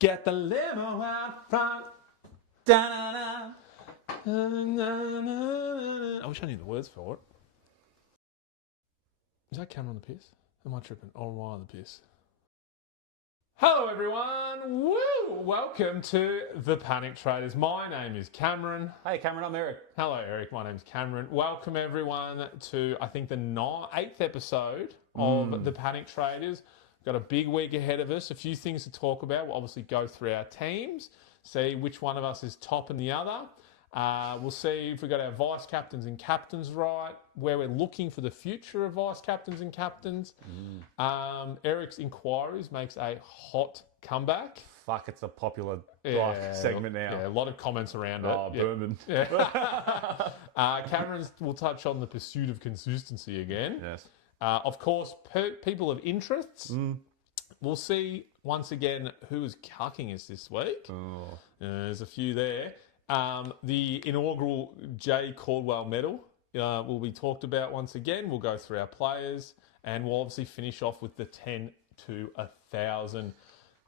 Get the limo out front. Da-na-na. I wish I knew the words for it. Is that Cameron on the piss? Am I tripping? Or am I on the piss? Hello everyone! Woo! Welcome to The Panic Traders. My name is Cameron. Hey Cameron, I'm Eric. Hello Eric, my name's Cameron. Welcome everyone to, I think, the 8th episode of The Panic Traders. Got a big week ahead of us, a few things to talk about. We'll obviously go through our teams, see which one of us is top and the other. We'll see if we got our vice captains and captains right, where we're looking for the future of vice captains and captains. Eric's inquiries makes a hot comeback. Fuck, it's a popular segment now. Yeah, a lot of comments around it. Berman. Yeah. Cameron's will touch on the pursuit of consistency again. Yes. Of course, people of interests. We'll see once again who is cucking us this week. There's a few there. The inaugural J. Caldwell medal will be talked about once again. We'll go through our players and we'll obviously finish off with the 10 to 1,000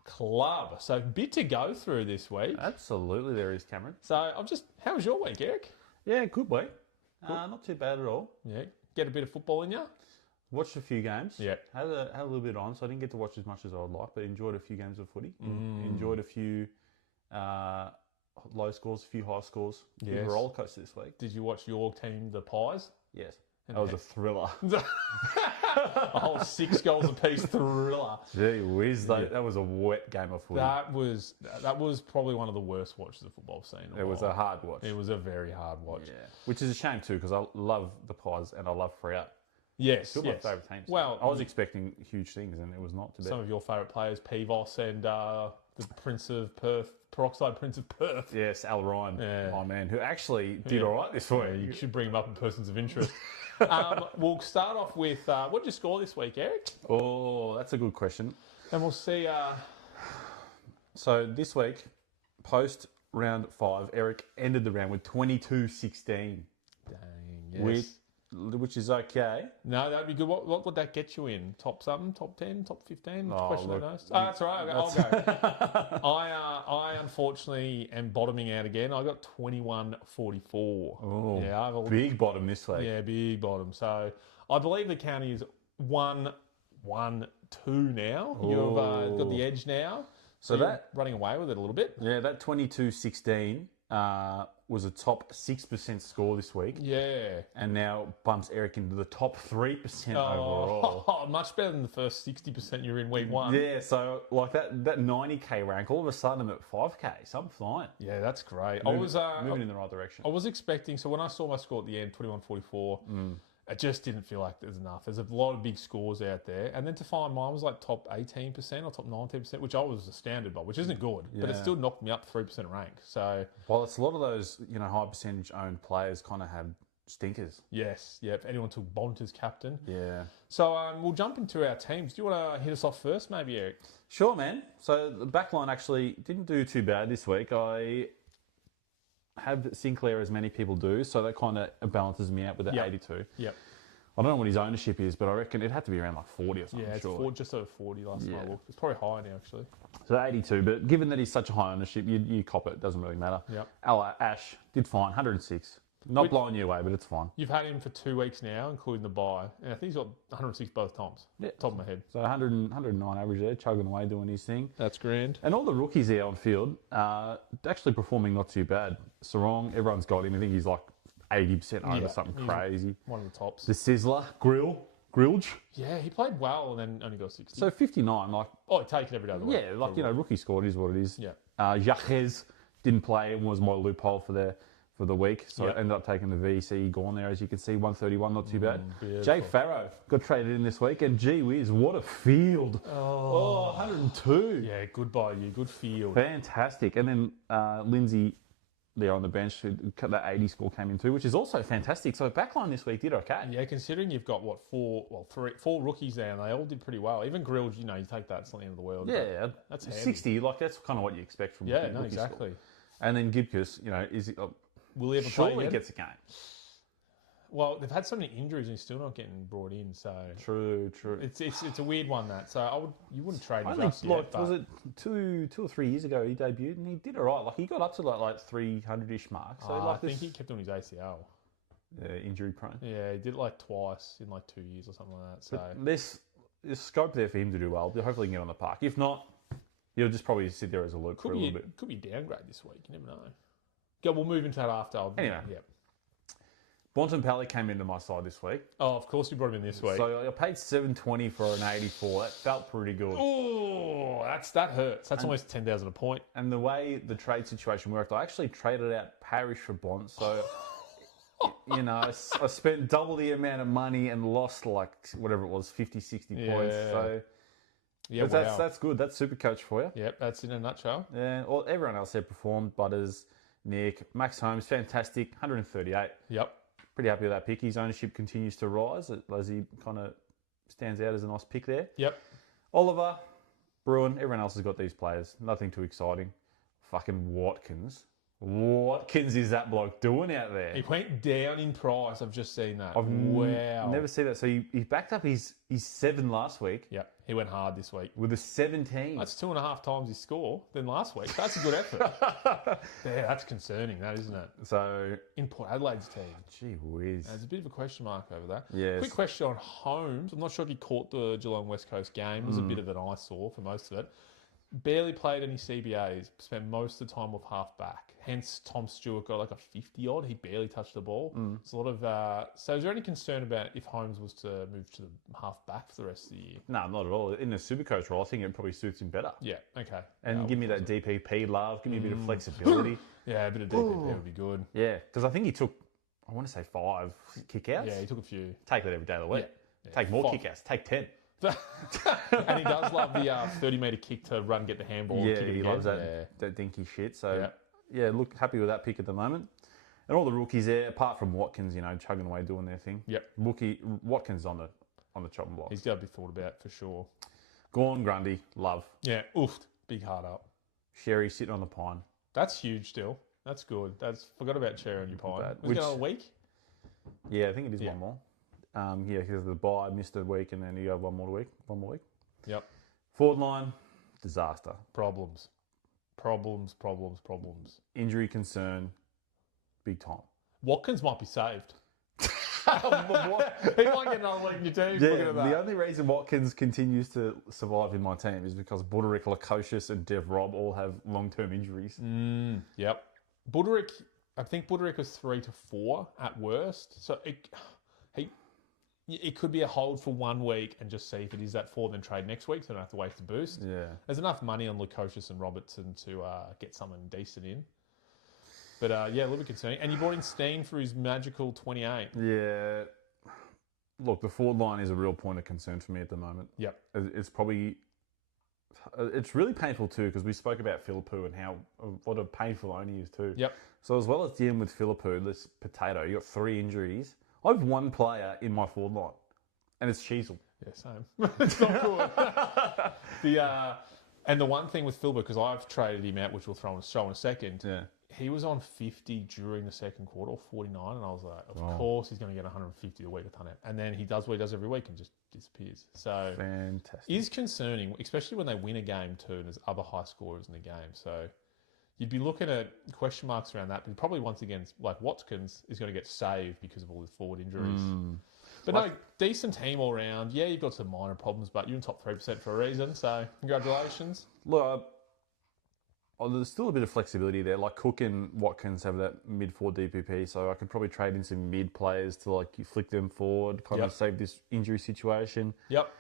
club. So a bit to go through this week. Absolutely there is, Cameron. So how was your week, Eric? Yeah, good week. Not too bad at all. Yeah, get a bit of football in you? Watched a few games. Yeah. Had a little bit on, so I didn't get to watch as much as I would like, but enjoyed a few games of footy. Enjoyed a few low scores, a few high scores. Yes. Bit of a roller coaster this week. Did you watch your team, the Pies? Yes. That was a thriller. A whole 6 goals apiece thriller. Gee whiz, that was a wet game of footy. That was probably one of the worst watches of football I've seen. It was a hard watch. It was a very hard watch. Yeah. Which is a shame too, because I love the Pies and I love Freo. Yes, Two of my favourite teams. Well, I was expecting huge things and it was not too bad. Some of your favourite players, Pivos and the Prince of Perth, Peroxide Prince of Perth. Yes, Al Ryan, my man, who actually did all right this Yeah, week. you should bring him up in persons of interest. We'll start off with, what did you score this week, Eric? Oh, that's a good question. And we'll see... So this week, post round 5, Eric ended the round with 22-16. Dang, yes. Which is okay. No, that'd be good. What would that get you in? Top something? Top 10? Top 15? Question look, I know. That's all right. I'll go. I unfortunately am bottoming out again. I got 21-44. Oh, yeah, big bottom this week. Yeah, big bottom. So I believe the county is 1-1-2 now. You've got the edge now. So you're running away with it a little bit. Yeah, that 22-16 was a top 6% score this week. Yeah. And now bumps Eric into the top 3% overall. Much better than the first 60% you're in week 1. Yeah, so like that 90k rank, all of a sudden I'm at 5k, so I'm fine. Yeah, that's great. Moving in the right direction. I was expecting, so when I saw my score at the end, 21-44, it just didn't feel like there's enough. There's a lot of big scores out there. And then to find mine was like top 18% or top 19%, which I was astounded by, which isn't good. But it still knocked me up 3% rank. So, well, it's a lot of those, high percentage owned players kind of had stinkers. Yes. Yeah. If anyone took Bont as captain. Yeah. So we'll jump into our teams. Do you want to hit us off first, maybe, Eric? Sure, man. So the back line actually didn't do too bad this week. I have Sinclair as many people do, so that kind of balances me out with the 82. Yep. I don't know what his ownership is, but I reckon it had to be around like 40 or something. Yeah, it's just over 40 last time I looked. It's probably higher now, actually. So 82, but given that he's such a high ownership, you cop it. It doesn't really matter. Yep. Ash did fine, 106. Not blowing you away, but it's fine. You've had him for 2 weeks now, including the bye. And I think he's got 106 both times. Yeah. Top of my head. So 109 average there, chugging away, doing his thing. That's grand. And all the rookies there on field, actually performing not too bad. Sarong, everyone's got him. I think he's like 80% over, something crazy. One of the tops. The Sizzler, Grillage. Yeah, he played well and then only got 60. So 59, like... Oh, he take it every day of the week. Yeah, like, rookie scored is what it is. Yeah. Jaquez didn't play and was my loophole for the week. So I ended up taking the VC gone there, as you can see, 131, not too bad. Beautiful. Jay Farrow got traded in this week, and gee whiz, what a field. 102. Yeah, good by you. Good field. Fantastic. And then Lindsay there on the bench, who that 80 score came in too, which is also fantastic. So backline this week did okay. Yeah, considering you've got, four rookies there, and they all did pretty well. Even Grilled, you take that, it's not the end of the world. Yeah, that's handy. 60, like that's kind of what you expect from rookie exactly. Score. And then Gibcus, is will he ever surely play again? Gets a game. Well, they've had so many injuries and he's still not getting brought in. So True. it's a weird one that. So you wouldn't trade him I think just yet. was it two or 3 years ago he debuted and he did all right. Like he got up to like 300-ish mark. So I think he kept on his ACL. Yeah, injury prone. Yeah, he did it like twice in like 2 years or something like that. So but there's scope there for him to do well. Hopefully he can get on the park. If not, he'll just probably sit there as a loop for a little bit. Could be downgrade this week. You never know. Go. We'll move into that after. Anyway. Yep. Bontempelli came into my side this week. Oh, of course you brought him in this week. So I paid $7.20 for an 84. That felt pretty good. Oh, that hurts. That's almost 10,000 a point. And the way the trade situation worked, I actually traded out Parrish for Bont. So, I spent double the amount of money and lost like whatever it was, 50, 60 points. So yeah, that's good. That's Supercoach for you. Yep, that's in a nutshell. Yeah. Well, everyone else there performed. Butters, Nick, Max Holmes, fantastic, 138. Yep. Pretty happy with that pick. His ownership continues to rise as he kind of stands out as a nice pick there. Yep. Oliver, Bruin, everyone else has got these players. Nothing too exciting. Fucking Watkins. Watkins is that bloke doing out there? He went down in price. I've just seen that. I've wow. never seen that. So he backed up his 7 last week. Yep. He went hard this week. With a 17. That's 2.5 times his score than last week. That's a good effort. Yeah, that's concerning, that, isn't it? So in Port Adelaide's team. Gee whiz. There's a bit of a question mark over that. Yes. Quick question on Holmes. I'm not sure if he caught the Geelong West Coast game. It was a bit of an eyesore for most of it. Barely played any CBAs. Spent most of the time off half back. Hence, Tom Stewart got like a 50 odd. He barely touched the ball. It's a lot of. So, is there any concern about if Holmes was to move to the half back for the rest of the year? No, not at all. In the Supercoach role, I think it probably suits him better. Yeah. Okay. And give me that DPP love. Give me a bit of flexibility. Yeah, a bit of DPP would be good. Yeah, because I think he took, I want to say 5 kickouts. Yeah, he took a few. Take that every day of the week. Yeah. Take more kickouts. Take 10. And he does love the 30-metre kick to run, get the handball. Yeah, and kick it he again. loves that dinky shit. So, Yeah. look, happy with that pick at the moment. And all the rookies there, apart from Watkins, chugging away doing their thing. Yep. Watkins on the chopping block. He's got to be thought about for sure. Gorn, Grundy, love. Yeah, oofed. Big heart up. Sherry sitting on the pine. That's huge still. That's good. Forgot about Cherry on your pine. Was it another week? Yeah, I think it is one more. Because the bye missed a week and then you have one more week. Yep. Forward line, disaster. Problems. Injury concern, big time. Watkins might be saved. He might get another week in your team. Yeah, the only reason Watkins continues to survive in my team is because Buderick, Lukosius and Dev Robb all have long-term injuries. Yep. I think Buderick was 3 to 4 at worst. So it could be a hold for 1 week and just see if it is that 4, then trade next week, so don't have to wait to boost. Yeah. There's enough money on Lukosius and Robertson to get something decent in. But a little bit concerning. And you brought in Steen for his magical 28. Yeah. Look, the forward line is a real point of concern for me at the moment. Yep. It's really painful too, because we spoke about Philippou and what a painful owner he is too. Yep. So as well as dealing with Philippou, this potato, you got 3 injuries. I have 1 player in my forward line, and it's Cheezel. Yeah, same. It's not good. And the one thing with Philbert, because I've traded him out, which we'll show in a second. Yeah. He was on 50 during the second quarter, or 49, and I was like, of course he's going to get 150 a week, a ton out. And then he does what he does every week and just disappears. So fantastic. Is concerning, especially when they win a game too, and there's other high scorers in the game. So you'd be looking at question marks around that, but probably once again, like Watkins is going to get saved because of all his forward injuries. But no, decent team all round. Yeah, you've got some minor problems, but you're in top 3% for a reason. So congratulations. Look, there's still a bit of flexibility there. Like Cook and Watkins have that mid-4 DPP, so I could probably trade in some mid players to flick them forward, kind of save this injury situation. Yep.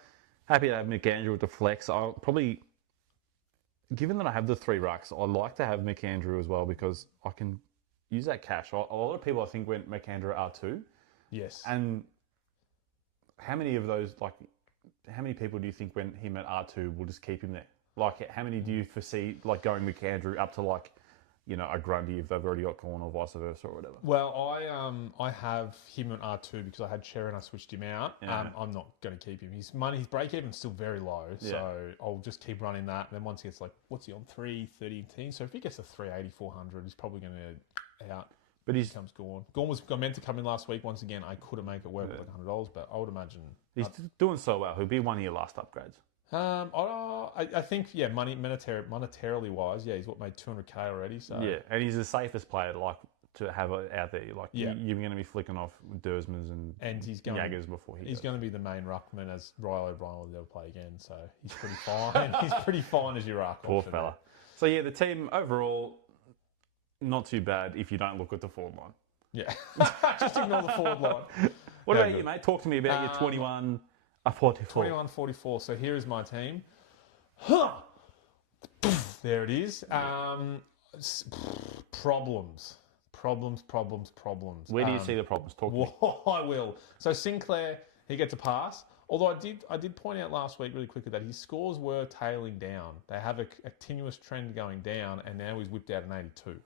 Happy to have McAndrew with the flex. I'll probably, given that I have the 3 rucks, I like to have McAndrew as well because I can use that cash. A lot of people, I think, went McAndrew R2. Yes. And how many of those, how many people do you think went him at R2 will just keep him there? How many do you foresee going McAndrew up to a Grundy if they've already got Corn or vice versa or whatever? Well, I have him at R2 because I had Cherry and I switched him out. Yeah. I'm not going to keep him. His break even's still very low, so I'll just keep running that. And then once he gets what's he on 330 team? So if he gets a 380, 400, he's probably going to out. But he's becomes Gorn. Gorn was meant to come in last week. Once again, I couldn't make it work with like $100, but I would imagine he's doing so well. He'll be one of your last upgrades. I think monetarily wise, he's made 200k already. So yeah, and he's the safest player to have out there. Like you're going to be flicking off Dersmans and he's Jaggers before he's going to be the main ruckman, as Ryle O'Brien will never play again. So he's pretty fine. He's pretty fine as your ruck. Poor fella. So yeah, the team overall not too bad if you don't look at the forward line. Yeah, just ignore the forward line. What about you, mate? Talk to me about your 21. 44. 21-44. So here is my team. There it is. Problems. Where do you see the problems? Talk to me. I will. So Sinclair, he gets a pass. Although I did point out last week really quickly that his scores were tailing down. They have a continuous trend going down, and now he's whipped out an 82.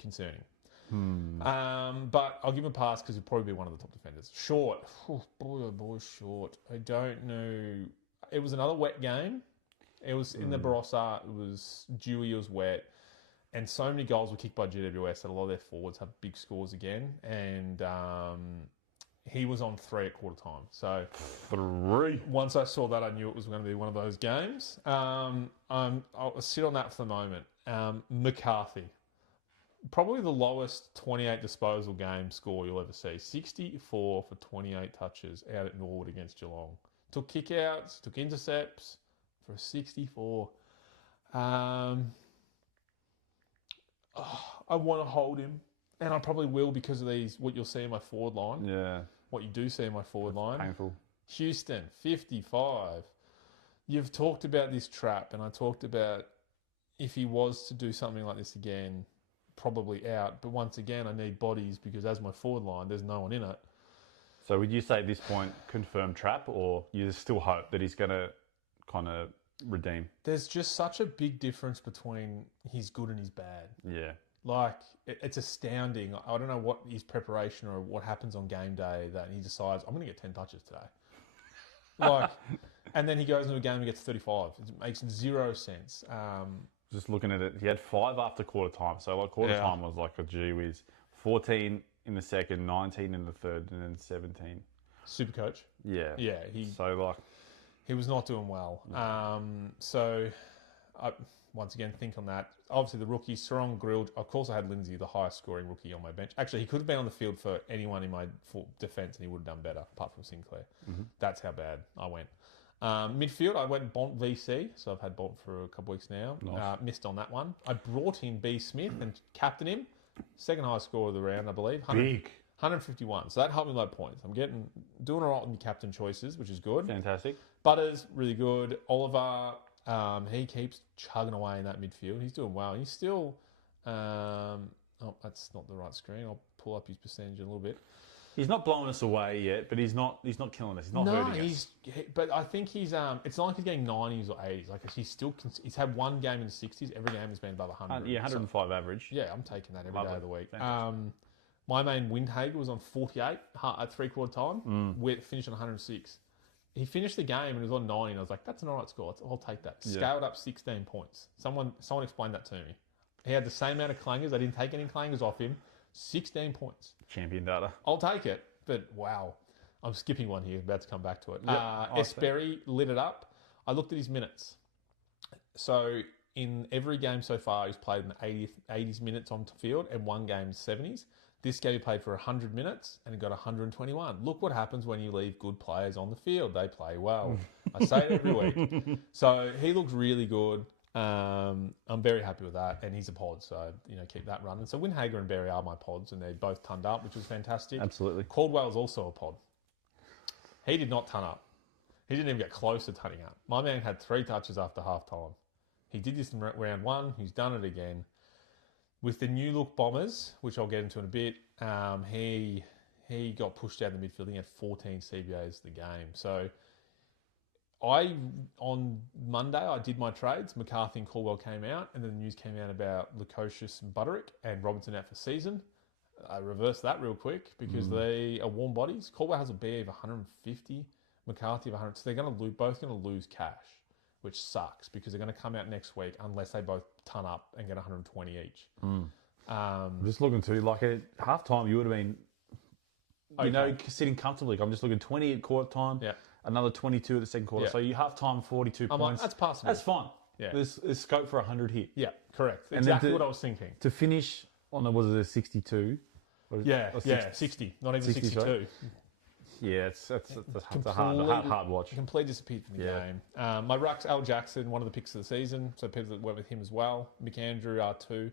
Concerning. But I'll give him a pass because he'll probably be one of the top defenders. Short. Oh boy, Short. I don't know. It was another wet game. It was in the Barossa. It was dewy. It was wet. And so many goals were kicked by GWS that a lot of their forwards have big scores again. And he was on 3 at quarter time. So 3. Once I saw that, I knew it was going to be one of those games. I'll sit on that for the moment. McCarthy. Probably the lowest 28 disposal game score you'll ever see. 64 for 28 touches out at Norwood against Geelong. Took kickouts, took intercepts for a 64. I want to hold him, and I probably will because of what you'll see in my forward line. Yeah. What you do see in my forward line. Painful. Houston, 55. You've talked about this trap, and I talked about if he was to do something like this again, probably out. But once again, I need bodies because as my forward line, there's no one in it. So would you say at this point confirmed trap, or you still hope that he's going to kind of redeem? There's just such a big difference between he's good and he's bad. Yeah. Like, it's astounding. I don't know what his preparation or what happens on game day that he decides, I'm going to get 10 touches today. Like, and then he goes into a game and gets 35. It makes zero sense. Just looking at it, he had 5 after quarter time. So like quarter time was like a gee whiz. 14 in the second, 19 in the third, and then 17. Supercoach. Yeah. Yeah. He was not doing well. So I once again think on that. Obviously the rookie, Sarong Grilled. Of course I had Lindsay, the highest scoring rookie on my bench. Actually, he could have been on the field for anyone in my defence and he would have done better, apart from Sinclair. Mm-hmm. That's how bad I went. Midfield, I went Bont VC, so I've had Bont for a couple of weeks now. Nice. Missed on that one. I brought in B Smith and captained him. Second highest score of the round, I believe. Big. 151. So that helped me load points. I'm doing all right with my captain choices, which is good. Fantastic. Butters, really good. Oliver, he keeps chugging away in that midfield. He's doing well. He's still... that's not the right screen. I'll pull up his percentage a little bit. He's not blowing us away yet, but he's not killing us. He's not hurting us. But I think he's it's not like he's getting 90s or 80s. Like he's had one game in the 60s. Every game has been above 100. 105 average. Yeah, I'm taking that every day of the week. Fantastic. My main Windhager was on 48 at 3/4 time. We finished on 106. He finished the game and he was on 90. And I was like, that's an alright score. I'll take that. Scaled up 16 points. Someone explained that to me. He had the same amount of clangers. I didn't take any clangers off him. 16 points. Champion data. I'll take it. But wow. I'm skipping one here. About to come back to it. Espery lit it up. I looked at his minutes. So in every game so far, he's played in the 80s minutes on the field and one game in 70s. This game he played for 100 minutes and he got 121. Look what happens when you leave good players on the field. They play well. I say it every week. So he looks really good. I'm very happy with that. And he's a pod, so keep that running. So Windhager and Berry are my pods and they both turned up, which was fantastic. Absolutely. Caldwell's also a pod. He did not turn up. He didn't even get close to turning up. My man had 3 touches after half time. He did this in round 1. He's done it again. With the new look Bombers, which I'll get into in a bit, he got pushed out of the midfield. He had 14 CBAs the game. So on Monday, I did my trades. McCarthy and Caldwell came out, and then the news came out about Lukosius and Butterick and Robertson out for season. I reversed that real quick because they are warm bodies. Caldwell has a BA of 150, McCarthy of 100. So they're both going to lose cash, which sucks because they're going to come out next week unless they both ton up and get 120 each. I'm just looking to, like, at half time, you would have been, sitting comfortably. I'm just looking 20 at quarter time, another 22 at the second quarter. Yeah. So you half time, 42 I'm points. like, that's passable. That's fine. Yeah. There's scope for 100 here. Yeah, correct. And Exactly what I was thinking. To finish on was it a 62? Yeah, 60. Not even 62. Sorry. Yeah, that's a hard watch. Completely disappeared from the game. My ruck's Al Jackson, one of the picks of the season. So people that went with him as well. McAndrew, R2.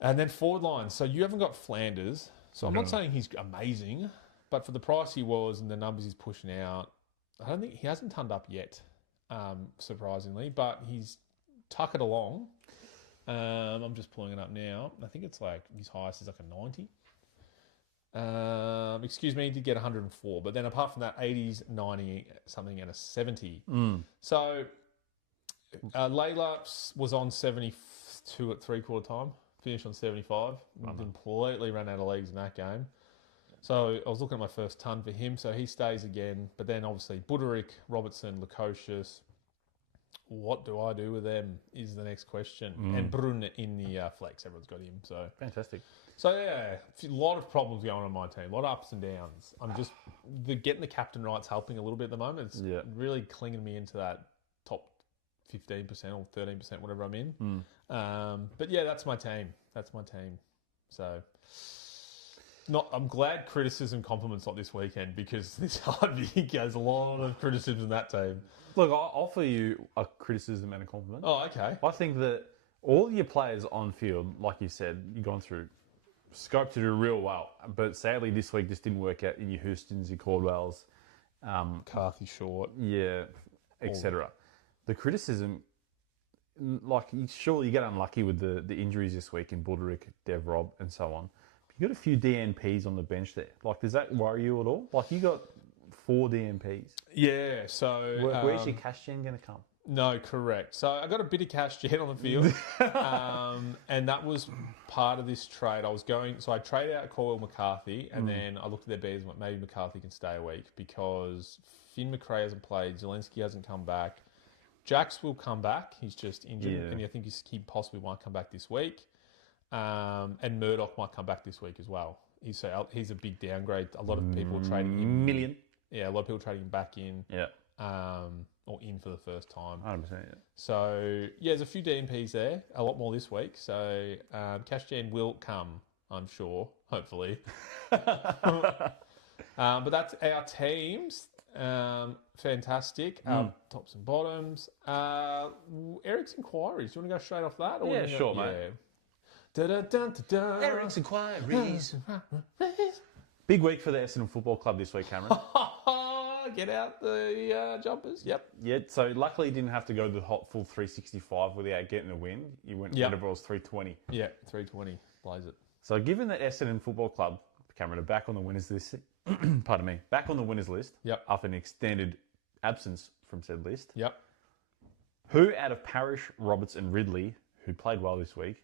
And then forward line. So you haven't got Flanders. So I'm not saying he's amazing, but for the price he was and the numbers he's pushing out, I don't think he hasn't turned up yet, surprisingly, but he's tuckered along. I'm just pulling it up now. I think it's like his highest is like a 90. Excuse me, he did get 104, but then apart from that, 80s, 90 something, and a 70. So Layla was on 72 at 3/4 time, finished on 75. Completely ran out of legs in that game. So I was looking at my first ton for him, so he stays again. But then obviously Buderick, Robertson, Lukosius. What do I do with them is the next question. And Brun in the flex, everyone's got him. So fantastic. So yeah, a lot of problems going on my team, a lot of ups and downs. I'm just getting the captain right's helping a little bit at the moment. It's really clinging me into that top 15% or 13%, whatever I'm in. But yeah, that's my team. So I'm glad criticism compliments not this weekend, because this week has a lot of criticism in that team. Look, I'll offer you a criticism and a compliment. Oh, okay. I think that all your players on field, like you said, you've gone through scope to do real well. But sadly, this week just didn't work out in your Houstons, your Caldwells. Carthy Short. Yeah, etc. The criticism, like, sure, you get unlucky with the injuries this week in Buderick, Dev Rob, and so on. But you got a few DNPs on the bench there. Like, does that worry you at all? Like, you got 4 DNPs. Yeah, so... Where's your cash gen going to come? No, correct. So I got a bit of cash gen on the field, and that was part of this trade. So I traded out Caldwell McCarthy, and then I looked at their beers and went, maybe McCarthy can stay a week, because Finn McRae hasn't played, Zelensky hasn't come back. Jax will come back. He's just injured, and I think he possibly might come back this week. And Murdoch might come back this week as well. He's a big downgrade. A lot of people are trading him. Yeah, a lot of people trading him back in. Yeah. Or in for the first time. 100%, yeah. So, yeah, there's a few DMPs there. A lot more this week. So, cash gen will come, I'm sure, hopefully. But that's our teams. Fantastic. Tops and bottoms. Eric's inquiries. Do you want to go straight off that? Or sure, mate. Eric's inquiries. Big week for the Essendon Football Club this week, Cameron. Get out the jumpers. Yep. Yeah, so luckily you didn't have to go to the hot full 365 without getting a win. You went whatever it was, 320. Yeah, 320. Blaze it. So given that Essendon Football Club, Cameron, are back on the winners list, pardon me, back on the winners list, after an extended absence from said list, who out of Parrish, Roberts and Ridley, who played well this week,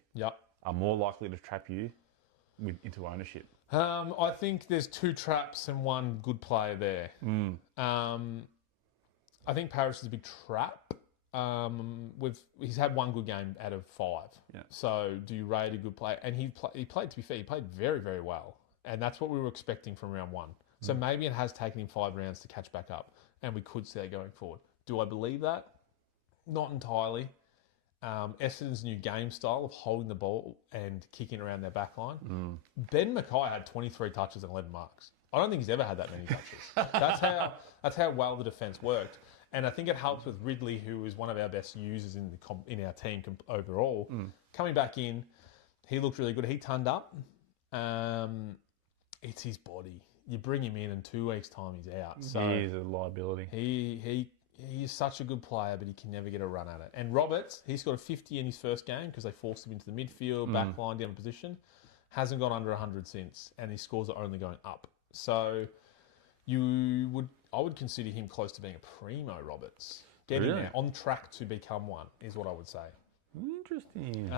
are more likely to trap you into ownership? I think there's 2 traps and 1 good player there. I think Parrish is a big trap. He's had 1 good game out of 5. Yeah. So do you rate a good player? And he played, to be fair, he played very, very well. And that's what we were expecting from round 1. So maybe it has taken him 5 rounds to catch back up. And we could see that going forward. Do I believe that? Not entirely. Essendon's new game style of holding the ball and kicking around their back line. Ben Mackay had 23 touches and 11 marks. I don't think he's ever had that many touches. That's how well the defence worked. And I think it helps with Ridley, who is one of our best users in our team overall. Coming back in, he looked really good. He turned up. It's his body. You bring him in 2 weeks' time, he's out. So he is a liability. He is such a good player, but he can never get a run at it. And Roberts, he scored a 50 in his first game because they forced him into the midfield, back line, down position. Hasn't gone under 100 since, and his scores are only going up. So I would consider him close to being a primo Roberts. Getting there, on track to become one, is what I would say. Interesting.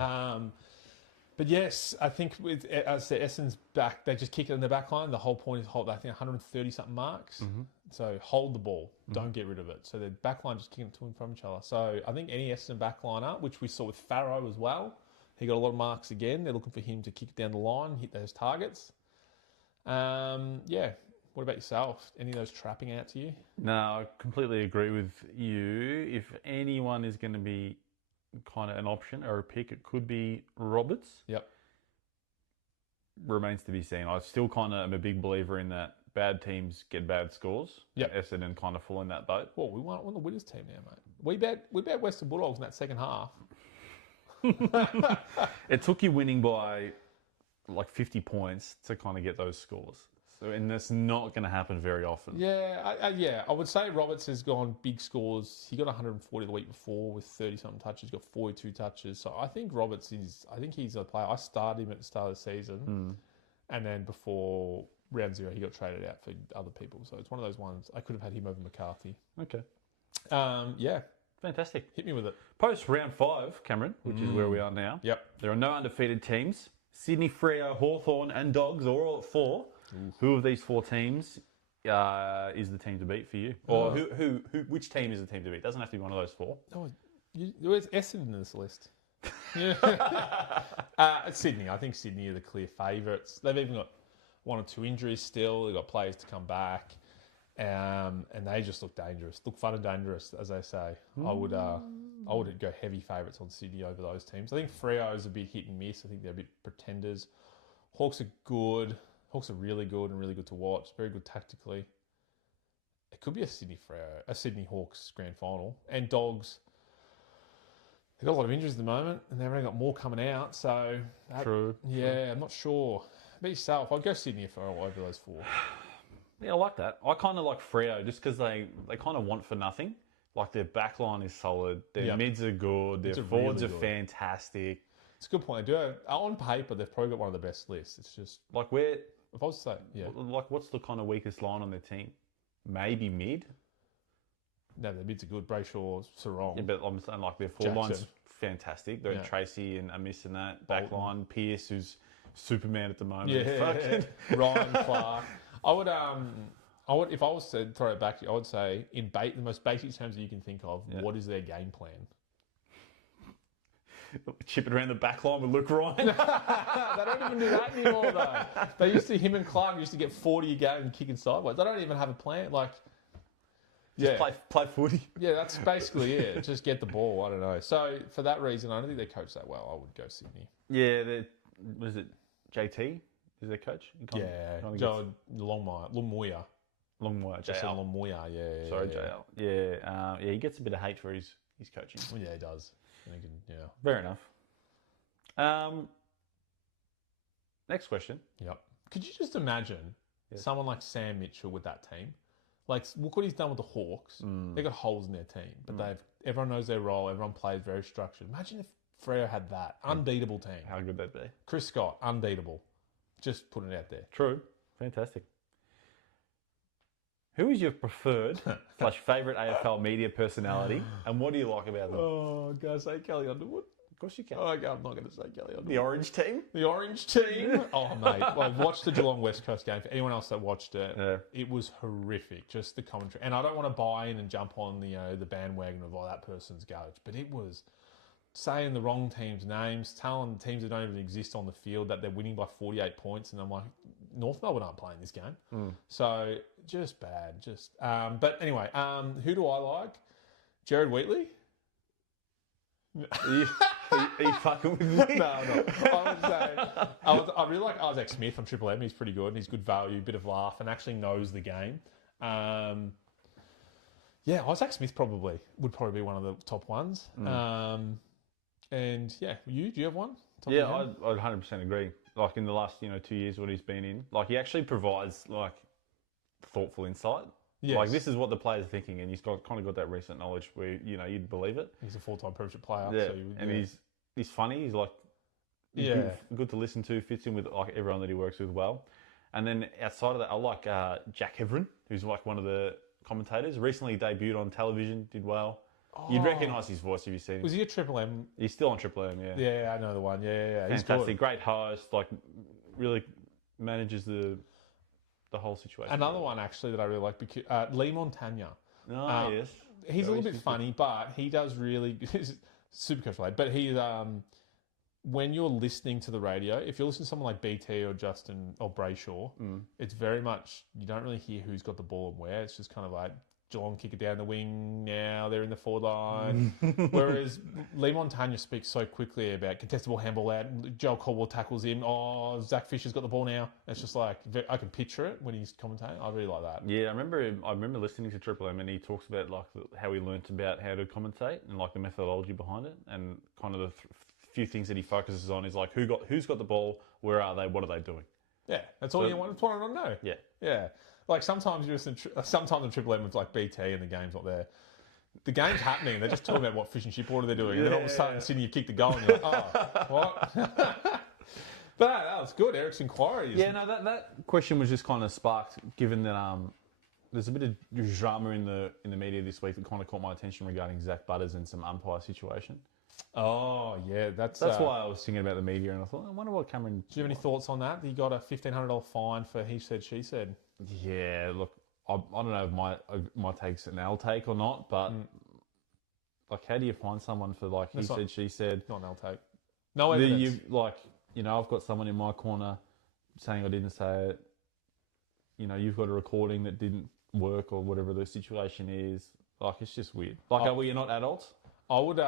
But yes, I think as I said, Essendon's back. They just kick it in the back line. The whole point is hold, I think, 130-something marks. So hold the ball. Don't get rid of it. So the back line just kicking it to and from each other. So I think any Essendon back liner, which we saw with Farrow as well, He got a lot of marks again. They're looking for him to kick it down the line, hit those targets. Yeah. What about yourself? Any of those trapping out to you? No, I completely agree with you. If anyone is going to be kind of an option or a pick, it could be Roberts. Yep. Remains to be seen. I still kind of am a big believer in that bad teams get bad scores. Yep. Essendon kind of fall in that boat. Well, we want the winners team now, mate. We bet Western Bulldogs in that second half. It took you winning by like 50 points to kind of get those scores. So, and that's not going to happen very often. Yeah, I would say Roberts has gone big scores. He got 140 the week before with 30-something touches. He's got 42 touches. So I think Roberts he's a player. I started him at the start of the season. And then before round 0, he got traded out for other people. So it's one of those ones. I could have had him over McCarthy. Okay. Yeah. Fantastic. Hit me with it. Post round 5, Cameron, which is where we are now. Yep. There are no undefeated teams. Sydney, Freo, Hawthorn and Dogs are all at 4. Who of these 4 teams is the team to beat for you? Or which team is the team to beat? It doesn't have to be one of those 4. Oh, where's Essendon in this list? Yeah. It's Sydney. I think Sydney are the clear favourites. They've even got 1 or 2 injuries still. They've got players to come back. And they just look dangerous. Look fun and dangerous, as they say. I would go heavy favourites on Sydney over those teams. I think Freo is a bit hit and miss. I think they're a bit pretenders. Hawks are good. Hawks are really good and really good to watch. Very good tactically. It could be a Sydney Hawks grand final. And Dogs, they've got a lot of injuries at the moment, and they've only got more coming out. So True. Yeah, I'm not sure. Be yourself. I'd go Sydney for over those 4. Yeah, I like that. I kind of like Freo just because they kind of want for nothing. Like their back line is solid. Their mids are good. Their forwards are fantastic. It's a good point. On paper, they've probably got one of the best lists. It's just like if I was to say, yeah. Like, what's the kind of weakest line on their team? Maybe mid? No, their mids are good. Brayshaw, Sarong. Yeah, but I'm saying, like, their forward line's fantastic. They're Tracy and Amiss in that. Back line, Pearce, who's Superman at the moment. Yeah. Ryan Clark. I would, if I was to throw it back, I would say, in the most basic terms that you can think of, what is their game plan? Chip it around the back line with Luke Ryan. They don't even do that anymore, though. Him and Clark used to get 40 a game and kicking sideways. They don't even have a plan. Just play footy. Yeah, that's basically it. Just get the ball. I don't know. So, for that reason, I don't think they coach that well. I would go Sydney. Yeah, was it JT? Is their coach? John Longmoya. Longmoya, Just JL. Longmoya, yeah. Sorry, JL. Yeah, he gets a bit of hate for his coaching. Well, yeah, he does. Fair enough. Next question. Yep. Could you just imagine someone like Sam Mitchell with that team? Like, look what he's done with the Hawks. They've got holes in their team, but everyone knows their role. Everyone plays very structured. Imagine if Freo had that. Unbeatable team. How good that'd be. Chris Scott, unbeatable. Just putting it out there. True. Fantastic. Who is your preferred / favourite AFL media personality, and what do you like about them? Oh, can I say Kelly Underwood? Of course you can. Oh, okay, I'm not going to say Kelly Underwood. The Orange team? The Orange team? Oh, mate. Well, I've watched the Geelong West Coast game. For anyone else that watched it, it was horrific, just the commentary. And I don't want to buy in and jump on the bandwagon of that person's garbage, but it was saying the wrong team's names, telling teams that don't even exist on the field that they're winning by 48 points, and I'm like, North Melbourne aren't playing this game. So, just bad. But anyway, who do I like? Jared Wheatley? Are you fucking with me? No. I would say I really like Isaac Smith from Triple M. He's pretty good. He's good value, bit of laugh, and actually knows the game. Isaac Smith would probably be one of the top ones. And do you have one? I'd 100% agree. Like in the last 2 years, what he's been in, like he actually provides like thoughtful insight. Yes. Like this is what the players are thinking, and he's kind of got that recent knowledge where you'd believe it. He's a full-time premiership player. Yeah, so he's funny. He's like good to listen to. Fits in with like everyone that he works with well. And then outside of that, I like Jack Heverin, who's like one of the commentators. Recently debuted on television, did well. You'd recognise his voice if you see him. Was he a Triple M? He's still on Triple M, yeah. Yeah, I know the one. Yeah. He's fantastic. Great host, like really manages the whole situation. Another one actually that I really like, because Lee Montagna. Yes. He's a little bit funny, but he does really Supercoach related. But when you're listening to the radio, if you're listening to someone like BT or Justin or Brayshaw, it's very much, you don't really hear who's got the ball and where. It's just kind of like, Geelong kick it down the wing now, they're in the forward line. Whereas Lee Montagna speaks so quickly about contestable handball out, Joel Caldwell tackles him, Zach Fisher's got the ball now. It's just like, I can picture it when he's commentating. I really like that. Yeah, I remember listening to Triple M, and he talks about like how he learnt about how to commentate and like the methodology behind it, and kind of the few things that he focuses on is like who's got the ball, where are they, what are they doing? Yeah, that's all you want to know. Yeah. Yeah. Like sometimes sometimes in Triple M with like BT and the game's not there. The game's happening. They're just talking about what fish and chip order they're doing. And then all of a sudden, Sydney, you kick the goal and you're like, oh, what? But that was good. Eric's inquiry. Yeah, no, that question was just kind of sparked, given that there's a bit of drama in the media this week that kind of caught my attention regarding Zach Butters and some umpire situation. Oh, yeah. That's why I was thinking about the media, and I thought, I wonder what Cameron... Do you have any thoughts on that? He got a $1,500 fine for he said, she said. Yeah, look, I don't know if my take's an L take or not, but like, how do you find someone for like he said, she said? Not an L take. No evidence. I've got someone in my corner saying I didn't say it. You've got a recording that didn't work or whatever the situation is. Like, it's just weird. Like, are we not adults? I would...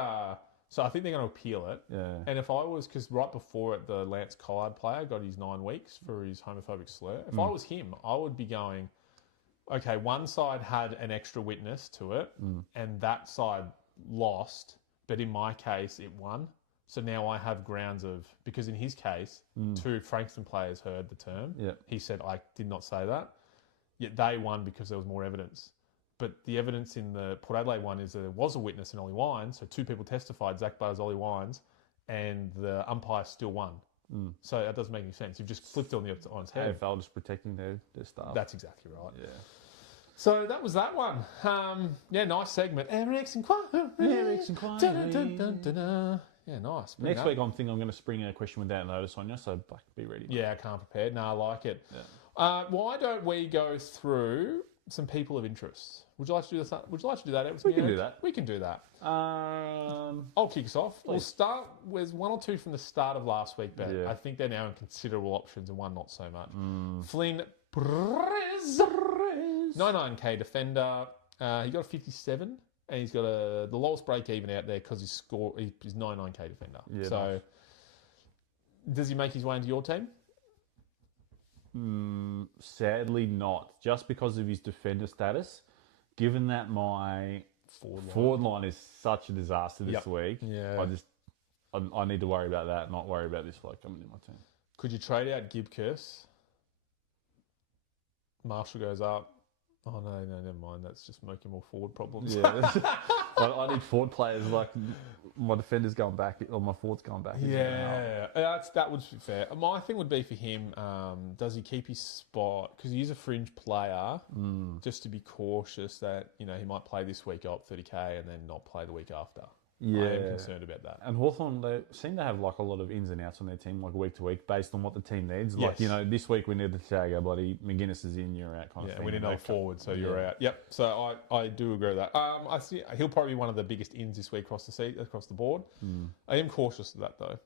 So I think they're going to appeal it. Yeah. And if I was... Because right before it, the Lance Collard player got his 9 weeks for his homophobic slur. If I was him, I would be going, okay, one side had an extra witness to it, and that side lost. But in my case, it won. So now I have grounds of... Because in his case, 2 Frankston players heard the term. Yeah. He said, I did not say that. Yet they won because there was more evidence. But the evidence in the Port Adelaide one is that there was a witness in Ollie Wines, so 2 people testified, Zach Butters, Ollie Wines, and the umpire still won. So that doesn't make any sense. You've just flipped it on its head. AFL just protecting their staff. That's exactly right. Yeah. So that was that one. Nice segment. Eric's Inquiry. Yeah, nice. Next week, I'm going to spring a question without notice on you, so be ready. Yeah, I can't prepare. No, I like it. Yeah. Why don't we go through some people of interest? Would you like to do this? Would you like to do that? We can do that. We can do that. I'll kick us off. Please. We'll start with 1 or 2 from the start of last week, but Yeah. I think they're now in considerable options and one not so much. Flynn Perez, 99k defender. He got a 57, and he's got the lowest break even out there because he's 99k defender. Yeah, so, nice. Does he make his way into your team? Sadly not. Just because of his defender status, given that my forward line is such a disaster this week, I need to worry about that, not worry about this bloke coming in my team. Could you trade out Gibcurse? Marshall goes up. Oh, no, never mind. That's just making more forward problems. Yeah. I need forward players, like my defender's going back, or my forward's going back. Yeah, that would be fair. My thing would be for him, does he keep his spot? Because he is a fringe player, just to be cautious that, he might play this week up 30k and then not play the week after. Yeah. I am concerned about that. And Hawthorn, they seem to have like a lot of ins and outs on their team, like week to week, based on what the team needs. Yes. Like, this week we need the Thiago, bloody McGuinness is in, you're out kind of thing. We need another forward, so you're out. Yep. So I do agree with that. I see he'll probably be one of the biggest ins this week across the board. I am cautious of that though.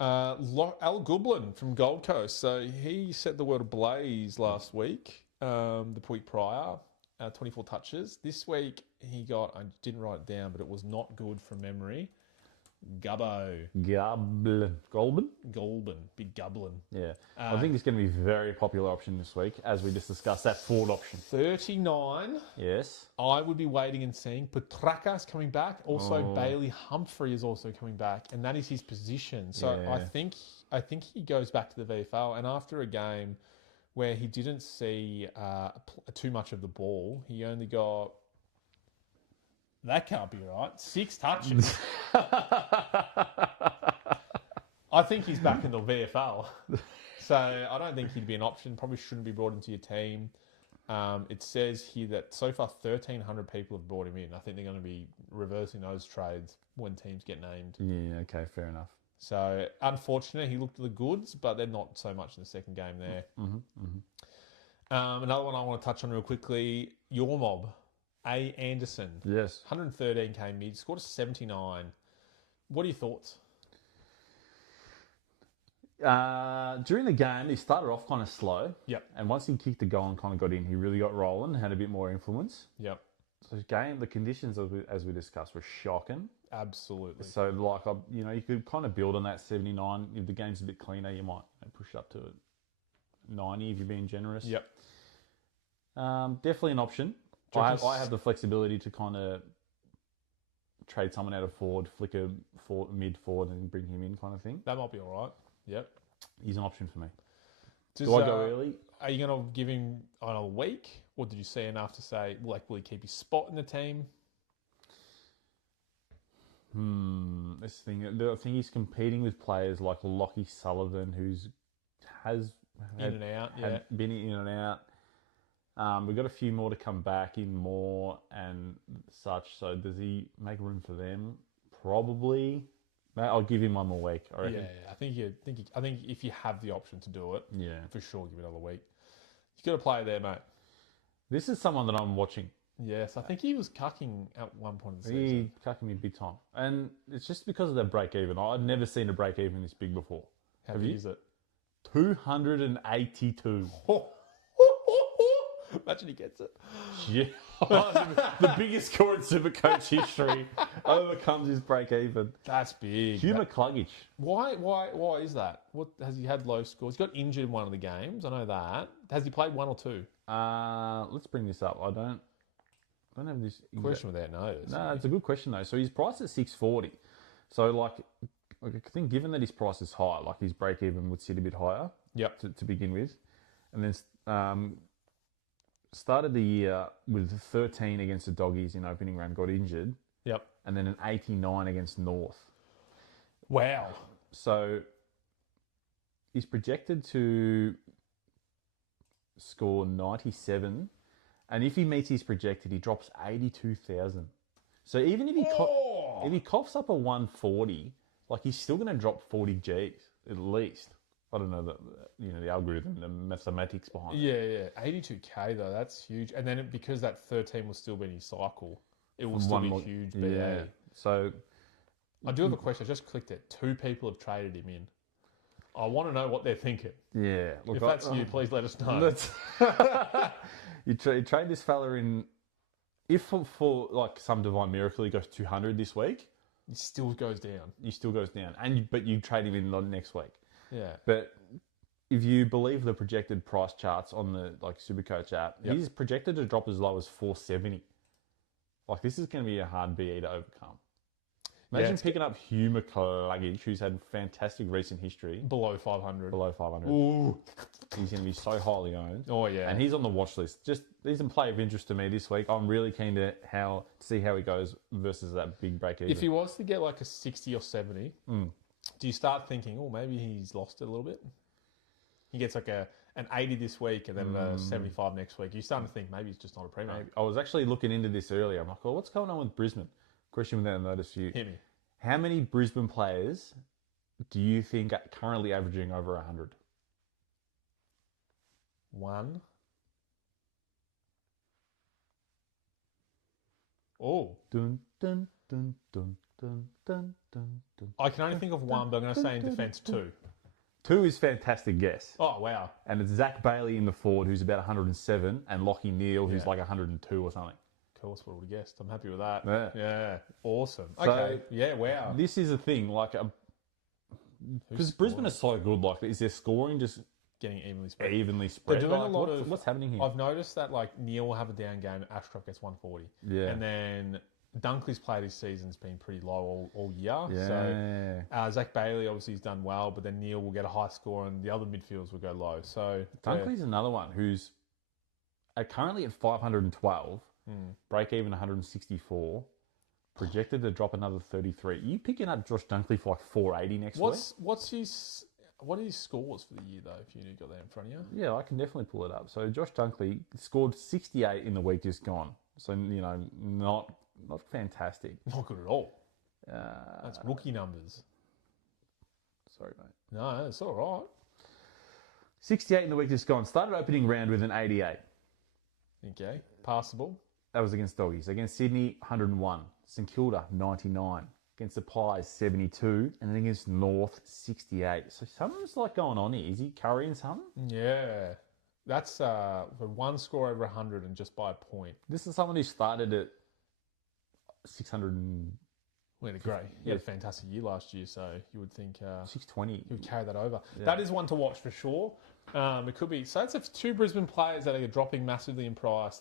Al Gublin from Gold Coast. So he set the world ablaze last week. The week prior. 24 touches. This week he got, I didn't write it down, but it was not good from memory. Gubbo. Golban. Big Gublin. Yeah. I think it's going to be a very popular option this week, as we just discussed, that forward option. 39. Yes. I would be waiting and seeing. Petraka's coming back. Also, Bailey Humphrey is also coming back, and that is his position. So I think he goes back to the VFL, and after a game where he didn't see too much of the ball, he only got... That can't be right. 6 touches. I think he's back in the VFL. So I don't think he'd be an option. Probably shouldn't be brought into your team. It says here that so far 1,300 people have brought him in. I think they're going to be reversing those trades when teams get named. Yeah, okay, fair enough. So, unfortunately, he looked at the goods, but they're not so much in the second game there. Another one I want to touch on real quickly, your mob, A. Anderson. Yes. 113k mid, scored a 79. What are your thoughts? During the game, he started off kind of slow. Yep. And once he kicked the goal and kind of got in, he really got rolling, had a bit more influence. Yep. So the conditions, as we discussed, were shocking. Absolutely. So, you could kind of build on that 79. If the game's a bit cleaner, you might push it up to 90 if you're being generous. Yep. Definitely an option. I have the flexibility to kind of trade someone out of forward, flick a mid forward and bring him in kind of thing. That might be all right. Yep. He's an option for me. Do I go early? Are you going to give him on a week? Or did you see enough to say, will he keep his spot in the team? The thing he's competing with players like Lockie Sullivan, has in and out, been in and out. We've got a few more to come back in more and such. So does he make room for them? Probably. I'll give him one more week. I reckon. Yeah. I think if you have the option to do it, for sure, give it another week. You've got a player there, mate. This is someone that I'm watching. Yes, I think he was cucking at one point in the season. He cucking me big time. And it's just because of their break even. I've never seen a break even this big before. How big is it? 282. Imagine he gets it. Yeah. The biggest score in Supercoach history overcomes his break even. That's big. Hugh McCluggage. Why is that? What has he had low scores? He got injured in one of the games. I know that. Has he played one or two? Let's bring this up. I don't have this question without notice. No, it's a good question though. So he's priced at 640. So I think given that his price is high, like his break even would sit a bit higher. Yep. To begin with, and then started the year with 13 against the Doggies in opening round, got injured. Yep. And then an 89 against North. Wow. So he's projected to score 97. And if he meets his projected, he drops 82,000. So even if he coughs up a 140, he's still going to drop 40 Gs at least. I don't know the algorithm, the mathematics behind it. Yeah. 82K though, that's huge. And then because that 13 will still be in his cycle, it will still be huge. BA. Yeah. So I do have a question. I just clicked it. 2 people have traded him in. I want to know what they're thinking. Yeah. Look, if that's you, please let us know. You trade this fella in. If for some divine miracle he goes 200 this week, he still goes down. But you trade him in the next week. Yeah. But if you believe the projected price charts on the Supercoach app, he's projected to drop as low as 470. This is going to be a hard BE to overcome. Imagine picking up Hugh McCluggage, who's had fantastic recent history. Below 500. Ooh. He's going to be so highly owned. Oh, yeah. And he's on the watch list. He's a player of interest to me this week. I'm really keen to see how he goes versus that big break even. If he was to get a 60 or 70, do you start thinking, maybe he's lost it a little bit? He gets an 80 this week and then a 75 next week. You're starting to think maybe it's just not a premium. I was actually looking into this earlier. I'm like, what's going on with Brisbane? Question without notice for you. Hit me. How many Brisbane players do you think are currently averaging over 100? 1. Oh. Dun, dun, dun, dun, dun, dun, dun, dun. I can only think of 1, but I'm going to say in defence 2. 2 is fantastic guess. Oh, wow. And it's Zach Bailey in the forward, who's about 107, and Lockie Neal, who's 102 or something. Cool, that's what I would have guessed. I'm happy with that. Yeah. Awesome. So, okay. Yeah, wow. This is a thing, because Brisbane is so good, is their scoring just getting evenly spread? They're doing a lot of... What's happening here? I've noticed that, Neil will have a down game, Ashcroft gets 140. Yeah. And then Dunkley's play this season's been pretty low all year. Yeah. So Zach Bailey obviously has done well, but then Neil will get a high score and the other midfielders will go low. So Dunkley's another one who's currently at 512, break even 164, projected to drop another 33. Are you picking up Josh Dunkley for 480 next week? What are his scores for the year though? If you got that in front of you. Yeah, I can definitely pull it up. So Josh Dunkley scored 68 in the week just gone. So not fantastic. Not good at all. That's rookie numbers. Sorry, mate. No, it's all right. 68 in the week just gone. Started opening round with an 88. Okay, passable. That was against Doggies. Against Sydney, 101. St Kilda, 99. Against the Pies, 72. And then against North, 68. So something's like going on here. Is he currying something? Yeah. That's for one score over 100 and just by a point. This is someone who started at 600 and... We had a great, he had a fantastic year last year, so you would think 620. he would carry that over. Yeah. That is one to watch for sure. It could be. So that's two Brisbane players that are dropping massively in price.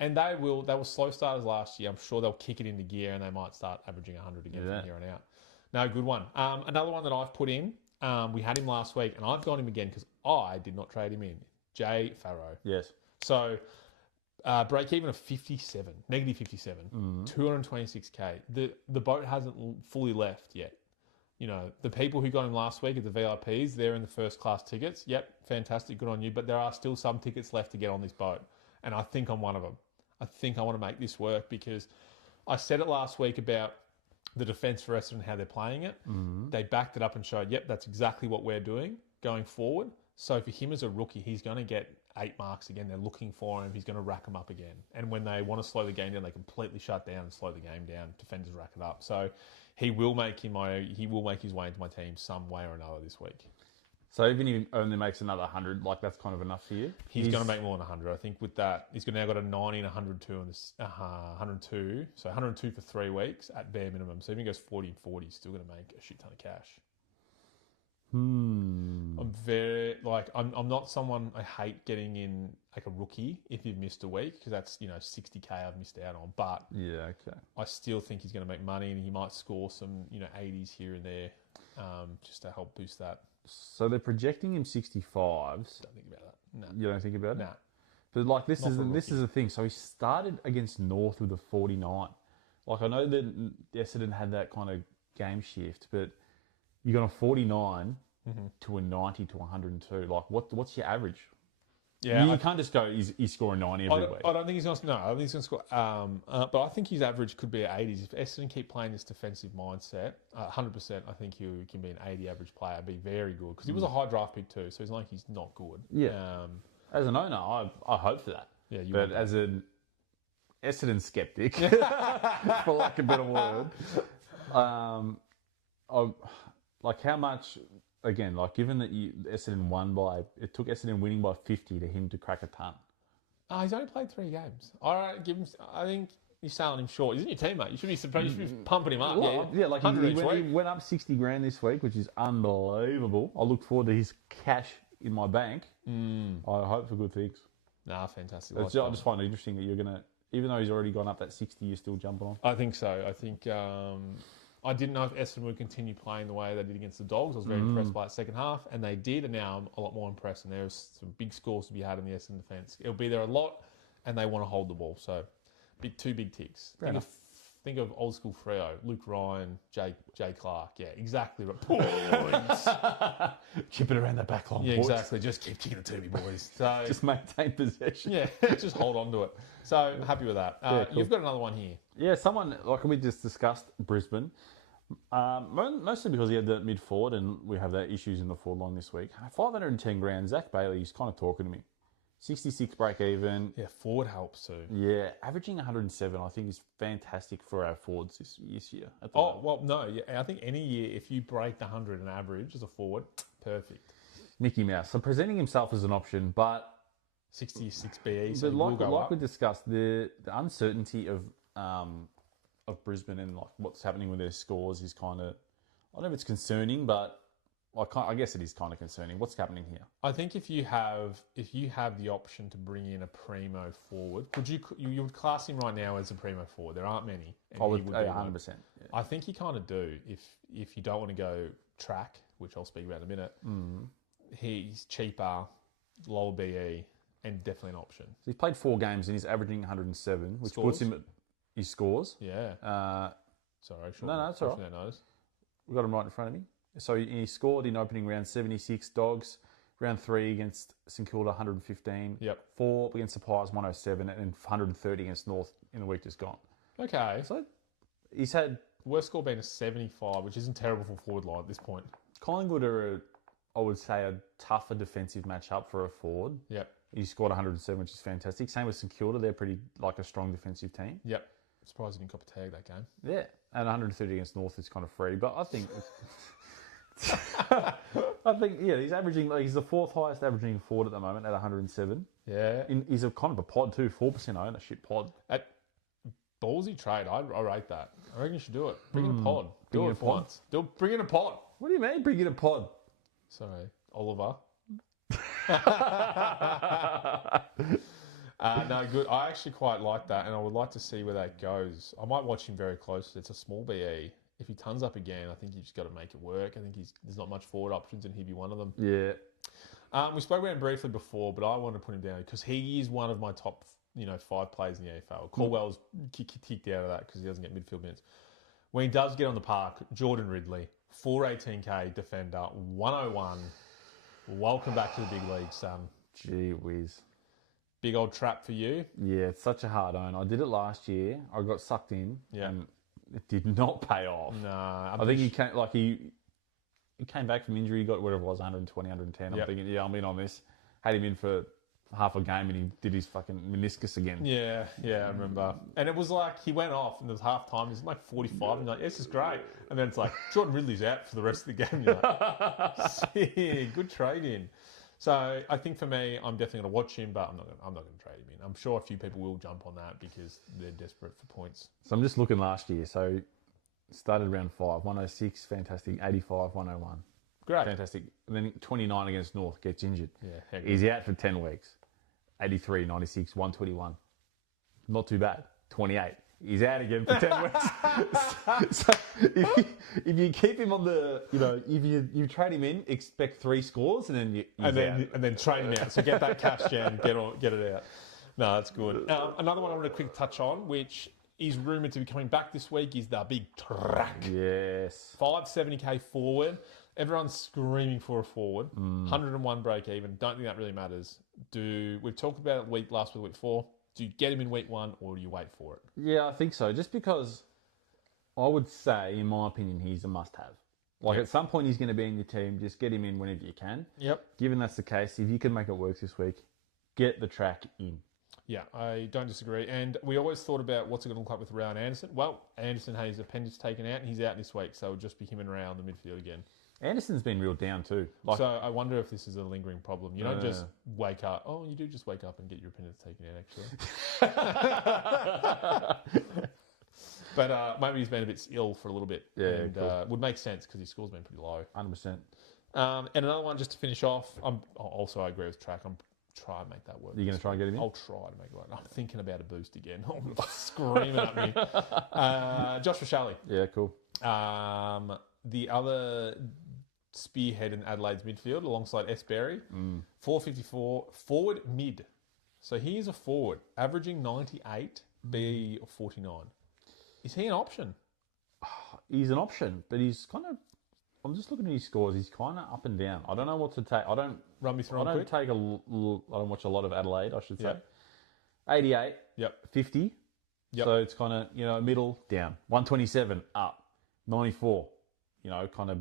And they were slow starters last year. I'm sure they'll kick it into gear and they might start averaging 100 again from here on out. No, good one. Another one that I've put in, we had him last week and I've got him again because I did not trade him in. Jay Farrow. Yes. So break even of 57, negative 57, 226k. The boat hasn't fully left yet. You know, the people who got him last week at the VIPs, they're in the first class tickets. Yep, fantastic, good on you. But there are still some tickets left to get on this boat. And I think I'm one of them. I think I want to make this work because I said it last week about the defence for Essendon and how they're playing it. They backed it up and showed, yep, that's exactly what we're doing going forward. So for him as a rookie, he's going to get 8 marks again. They're looking for him. He's going to rack them up again. And when they want to slow the game down, they completely shut down and slow the game down. Defenders rack it up. So he will make his way into my team some way or another this week. So even if he only makes another 100, like that's kind of enough for you? He's going to make more than 100. I think with that, he's now got a 90 and 102 on this, 102. So 102 for 3 weeks at bare minimum. So if he goes 40 and 40, he's still going to make a shit ton of cash. I'm not someone, I hate getting in like a rookie if you've missed a week because that's, 60k I've missed out on. But yeah, okay. I still think he's going to make money and he might score some, 80s here and there just to help boost that. So they're projecting him 65s. Don't think about that. No. You don't think about it? No. But like this is the thing. So he started against North with a 49. Like I know that Essendon had that kind of game shift, but you got a 49 to a 90 to 102. Like what's your average? Yeah, you can't just go. He's scoring 90 every week. I don't think he's going to. No, I don't think he's going to score. But I think his average could be at 80s if Essendon keep playing this defensive mindset. 100%, I think he can be an 80 average player. Be very good because he was a high draft pick too. So it's not like he's not good. Yeah. As an owner, I hope for that. Yeah. But as an Essendon skeptic, for lack of a better word, like how much. Again, like given that Essendon it took Essendon winning by 50 to him to crack a ton. He's only played 3 games. All right, give him. I think you're selling him short. He's your teammate. You should be pumping him up. Well, yeah, like he went up 60 grand this week, which is unbelievable. I look forward to his cash in my bank. I hope for good things. Nah, fantastic. I just find it interesting that you're gonna, even though he's already gone up that 60, you're still jumping on. I think so. I think. I didn't know if Essendon would continue playing the way they did against the Dogs. I was very impressed by that second half, and they did, and now I'm a lot more impressed, and there's some big scores to be had in the Essendon defence. It'll be there a lot, and they want to hold the ball, so two big ticks. Think of old school Freo, Luke Ryan, Jay Clark. Yeah, exactly right. Points. Chip it around the back line. Yeah, exactly. Just keep kicking it to me, boys. So, just maintain possession. Yeah, just hold on to it. So happy with that. Cool. You've got another one here. Yeah, someone, like we just discussed, Brisbane. Mostly because he had the mid forward and we have that issues in the forward line this week. 510 grand. Zach Bailey is kind of talking to me. 66 break even. Yeah, forward helps too. Yeah, averaging 107 I think is fantastic for our forwards this year. I think any year if you break the 100 and average as a forward, perfect. Mickey Mouse. So presenting himself as an option, but 66 BE. So like we discussed, the uncertainty of Brisbane and like what's happening with their scores is kind of, I don't know if it's concerning, but I guess it is kind of concerning. What's happening here? I think if you have the option to bring in a primo forward, you would class him right now as a primo forward. There aren't many. I would 100%. Yeah. I think you kind of do if you don't want to go track, which I'll speak about in a minute. He's cheaper, lower BE, and definitely an option. So he's played 4 games and he's averaging 107, which puts him at his scores. Yeah. Sorry, sure. No, it's all right. We've got him right in front of me. So he scored in opening round 76 Dogs, round 3 against St Kilda 115, 4 against the Pies 107, and 130 against North in the week just gone. Okay. So he's had... Worst score being a 75, which isn't terrible for forward line at this point. Collingwood are, I would say, a tougher defensive matchup for a forward. Yep. He scored 107, which is fantastic. Same with St Kilda. They're pretty like a strong defensive team. Yep. surprised he didn't cop a tag that game. Yeah, and 130 against North is kind of free, but I think, he's averaging. Like, he's the fourth highest averaging forward at the moment at 107. Yeah, He's a kind of a pod too, 4% ownership pod. at ballsy trade. I rate that. I reckon you should do it. Bring in a pod. Do it for once. Bring in a pod. What do you mean, bring in a pod? Sorry, Oliver. No, good. I actually quite like that, and I would like to see where that goes. I might watch him very closely. It's a small BE. If he tons up again, I think you've just got to make it work. I think there's not much forward options, and he'd be one of them. Yeah. We spoke about him briefly before, but I want to put him down because he is one of my top, 5 players in the AFL. Caldwell's kicked out of that because he doesn't get midfield minutes. When he does get on the park, Jordan Ridley, 418k defender, 101. Welcome back to the big league, son. Gee whiz. Big old trap for you. Yeah, it's such a hard own. I did it last year. I got sucked in. Yeah. And it did not pay off. Nah. I think he came back from injury. He got whatever it was, 120, 110. I'm thinking, I'm in on this. Had him in for half a game and he did his fucking meniscus again. Yeah, I remember. And it was like he went off and there was half time. He's like 45 and you're like, this is great. And then it's like, Jordan Ridley's out for the rest of the game. You're like, yeah, good trade in. So I think for me, I'm definitely going to watch him, but I'm not going to trade him in. I'm sure a few people will jump on that because they're desperate for points. So I'm just looking last year. So started round 5, 106, fantastic. 85, 101. Great. Fantastic. And then 29 against North, gets injured. Yeah. He's out for 10 weeks. 83, 96, 121. Not too bad. 28. He's out again for 10 weeks. So if you keep him on the, if you trade him in, expect 3 scores and then and then trade him out. So get that cash jam, get it out. No, that's good. Another one I want to quick touch on, which is rumoured to be coming back this week, is the big track. Yes. 570k forward. Everyone's screaming for a forward. 101 break even. Don't think that really matters. We've talked about it last week before. Do you get him in week 1 or do you wait for it? Yeah, I think so. Just because I would say, in my opinion, he's a must-have. At some point he's going to be in your team. Just get him in whenever you can. Yep. Given that's the case, if you can make it work this week, get the track in. Yeah, I don't disagree. And we always thought about what's it going to look like with Rowan Anderson. Well, Anderson had his appendix taken out and he's out this week, so it'll just be him and Rowan the midfield again. Anderson's been real down too. So I wonder if this is a lingering problem. You don't just wake up. Oh, you do just wake up and get your appendix taken out, actually. But maybe he's been a bit ill for a little bit. Yeah, and cool. Would make sense because his score's been pretty low. 100%. And another one just to finish off. I agree with track. I'm try and make that work. You're going to try and get him in? I'll try to make it work. I'm thinking about a boost again. Screaming at me. Josh Rochelle. Yeah, cool. The other spearhead in Adelaide's midfield alongside S. Berry. 454. Forward mid. So he is a forward, averaging 98, B 49. Is he an option? He's an option, but he's kind of... I'm just looking at his scores. He's kind of up and down. I don't know what to take. Run me through. I don't watch a lot of Adelaide, I should say. 88. Yep. 50. Yep. So it's kind of, middle, down. 127, up. 94, kind of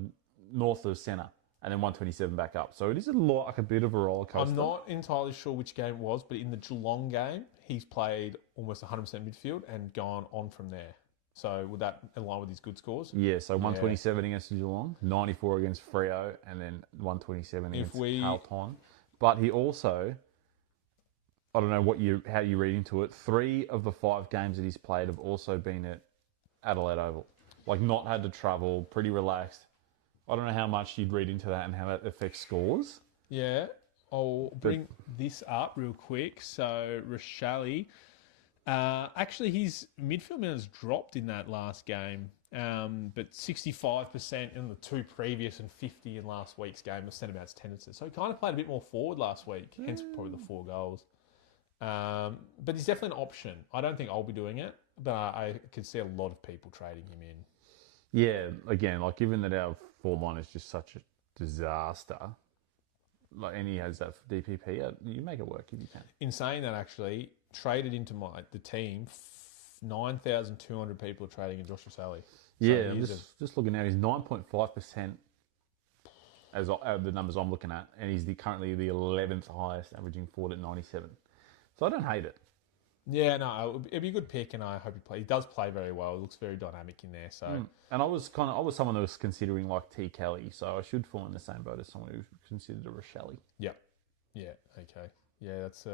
north of centre. And then 127 back up. So it is like a bit of a roller coaster. I'm not entirely sure which game it was, but in the Geelong game, he's played almost 100% midfield and gone on from there. So would that align with his good scores? Yeah, so 127 against Geelong, 94 against Freo, and then 127 against Carlton. But he also, I don't know how you read into it, 3 of the 5 games that he's played have also been at Adelaide Oval. Not had to travel, pretty relaxed. I don't know how much you'd read into that and how that affects scores. Yeah, I'll bring this up real quick. So Rochelle... actually, his midfield minutes dropped in that last game, but 65% in the 2 previous and 50 in last week's game of centre-bounce tendencies. So he kind of played a bit more forward last week, hence probably the 4 goals. But he's definitely an option. I don't think I'll be doing it, but I could see a lot of people trading him in. Yeah, again, given that our forward line is just such a disaster, and he has that DPP, you make it work if you can. In saying that, actually... traded into the team, 9,200 people are trading in Josh Rochelle. Yeah, just looking now, he's 9.5% as the numbers I'm looking at, and he's currently the 11th highest, averaging forward at 97. So I don't hate it. Yeah, no, it'd be a good pick, and I hope he does play very well. He looks very dynamic in there. So, And I was someone who was considering like T. Kelly, so I should fall in the same boat as someone who considered a Rochelle. yeah, okay, yeah, that's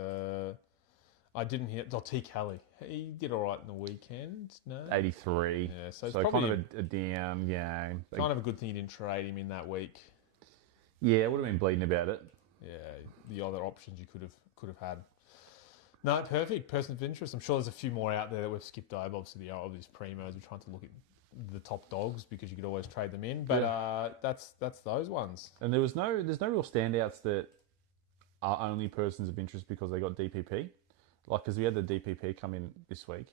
I didn't hear. Oh, T. Kelly, he did all right in the weekend. No, 83. Yeah, so so kind of a down game. Kind of a good thing you didn't trade him in that week. Yeah, I would have been bleeding about it. Yeah, the other options you could have had. No, perfect. Person of interest. I'm sure there's a few more out there that we've skipped over. Obviously, the obvious primos. We're trying to look at the top dogs because you could always trade them in. But that's those ones. And there's no real standouts that are only persons of interest because they got DPP. Like, because we had the DPP come in this week.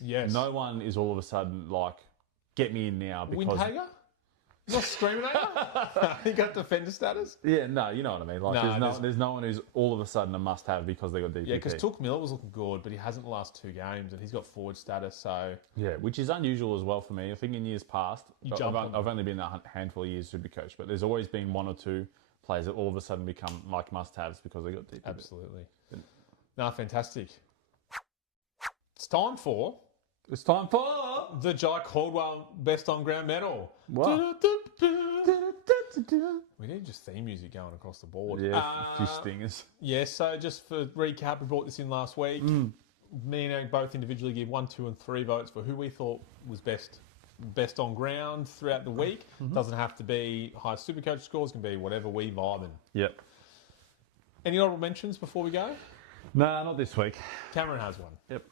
Yes. No one is all of a sudden like, get me in now because... Windhager? Not screaming at you? You got defender status? Yeah, no, you know what I mean. Like, there's no one who's all of a sudden a must-have because they got DPP. Yeah, because Took Miller was looking good, but he hasn't the last 2 games, and he's got forward status, so... Yeah, which is unusual as well for me. I think in years past, I've only been a handful of years Supercoach, but there's always been 1 or 2 players that all of a sudden become like must-haves because they got DPP. Absolutely. No, fantastic. It's time for the Jai Caldwell Best On Ground medal. Wow. We need just theme music going across the board. Yeah, a few stingers. Yeah, so just for recap, we brought this in last week. Me and Eric both individually give 1, 2, and 3 votes for who we thought was best on ground throughout the week. Doesn't have to be high Supercoach scores, can be whatever we vibing. Yep. Any honourable mentions before we go? No, not this week. Cameron has one. Yep.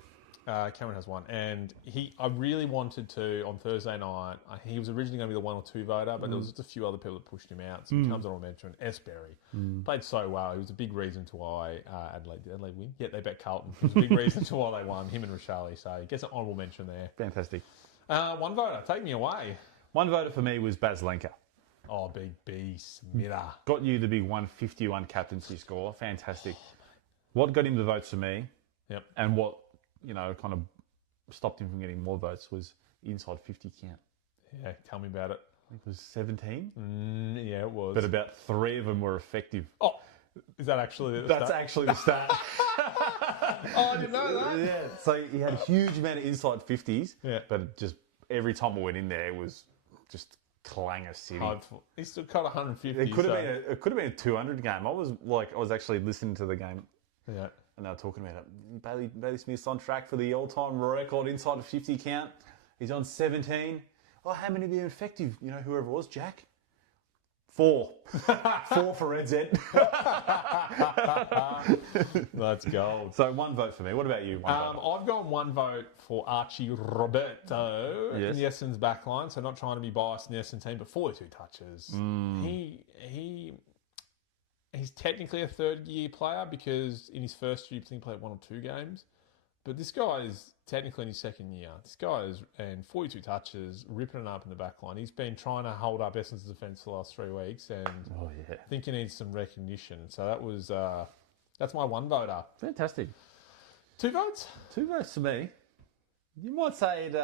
Cameron has one, and I really wanted to on Thursday night. He was originally going to be the 1 or 2 voter, but there was just a few other people that pushed him out. So he comes on mention. Berry played so well. He was a big reason to why Adelaide win. Yeah, they bet Carlton. It was a big reason to why they won. Him and Rochelle. So he gets an honourable mention there. Fantastic. 1 voter. Take me away. 1 voter for me was Baz Lenker. Oh, big B Smither. Got you the big 151 captaincy score. Fantastic. What got him the votes for me? Yep. And what kind of stopped him from getting more votes was inside 50 count. Yeah, tell me about it. I think it was 17. Yeah, it was. But about 3 of them were effective. Oh, is that actually the That's stat? actually the stat. Oh, I didn't know that. Yeah, so he had a huge amount of inside 50s. Yeah. But it just every time I went in there, it was just clanger city. He still cut 150. It could have been a 200 game. I was actually listening to the game. Yeah. And they were talking about it. Bailey Smith's on track for the all-time record inside of 50 count. He's on 17. Oh, how many of you are effective? Whoever it was, Jack? 4. 4 for Red Z. That's gold. So 1 vote for me. What about you? I've gone 1 vote for Archie Roberto in the Essendon's back line. So not trying to be biased in the Essendon team, but 42 touches. He's technically a 3rd-year player because in his first year, he played 1 or 2 games. But this guy is technically in his 2nd year. This guy is, and 42 touches, ripping it up in the back line. He's been trying to hold up Essendon's defence for the last 3 weeks, and I think he needs some recognition. So that's my 1 voter. Fantastic. 2 votes? 2 votes for me. You might say it...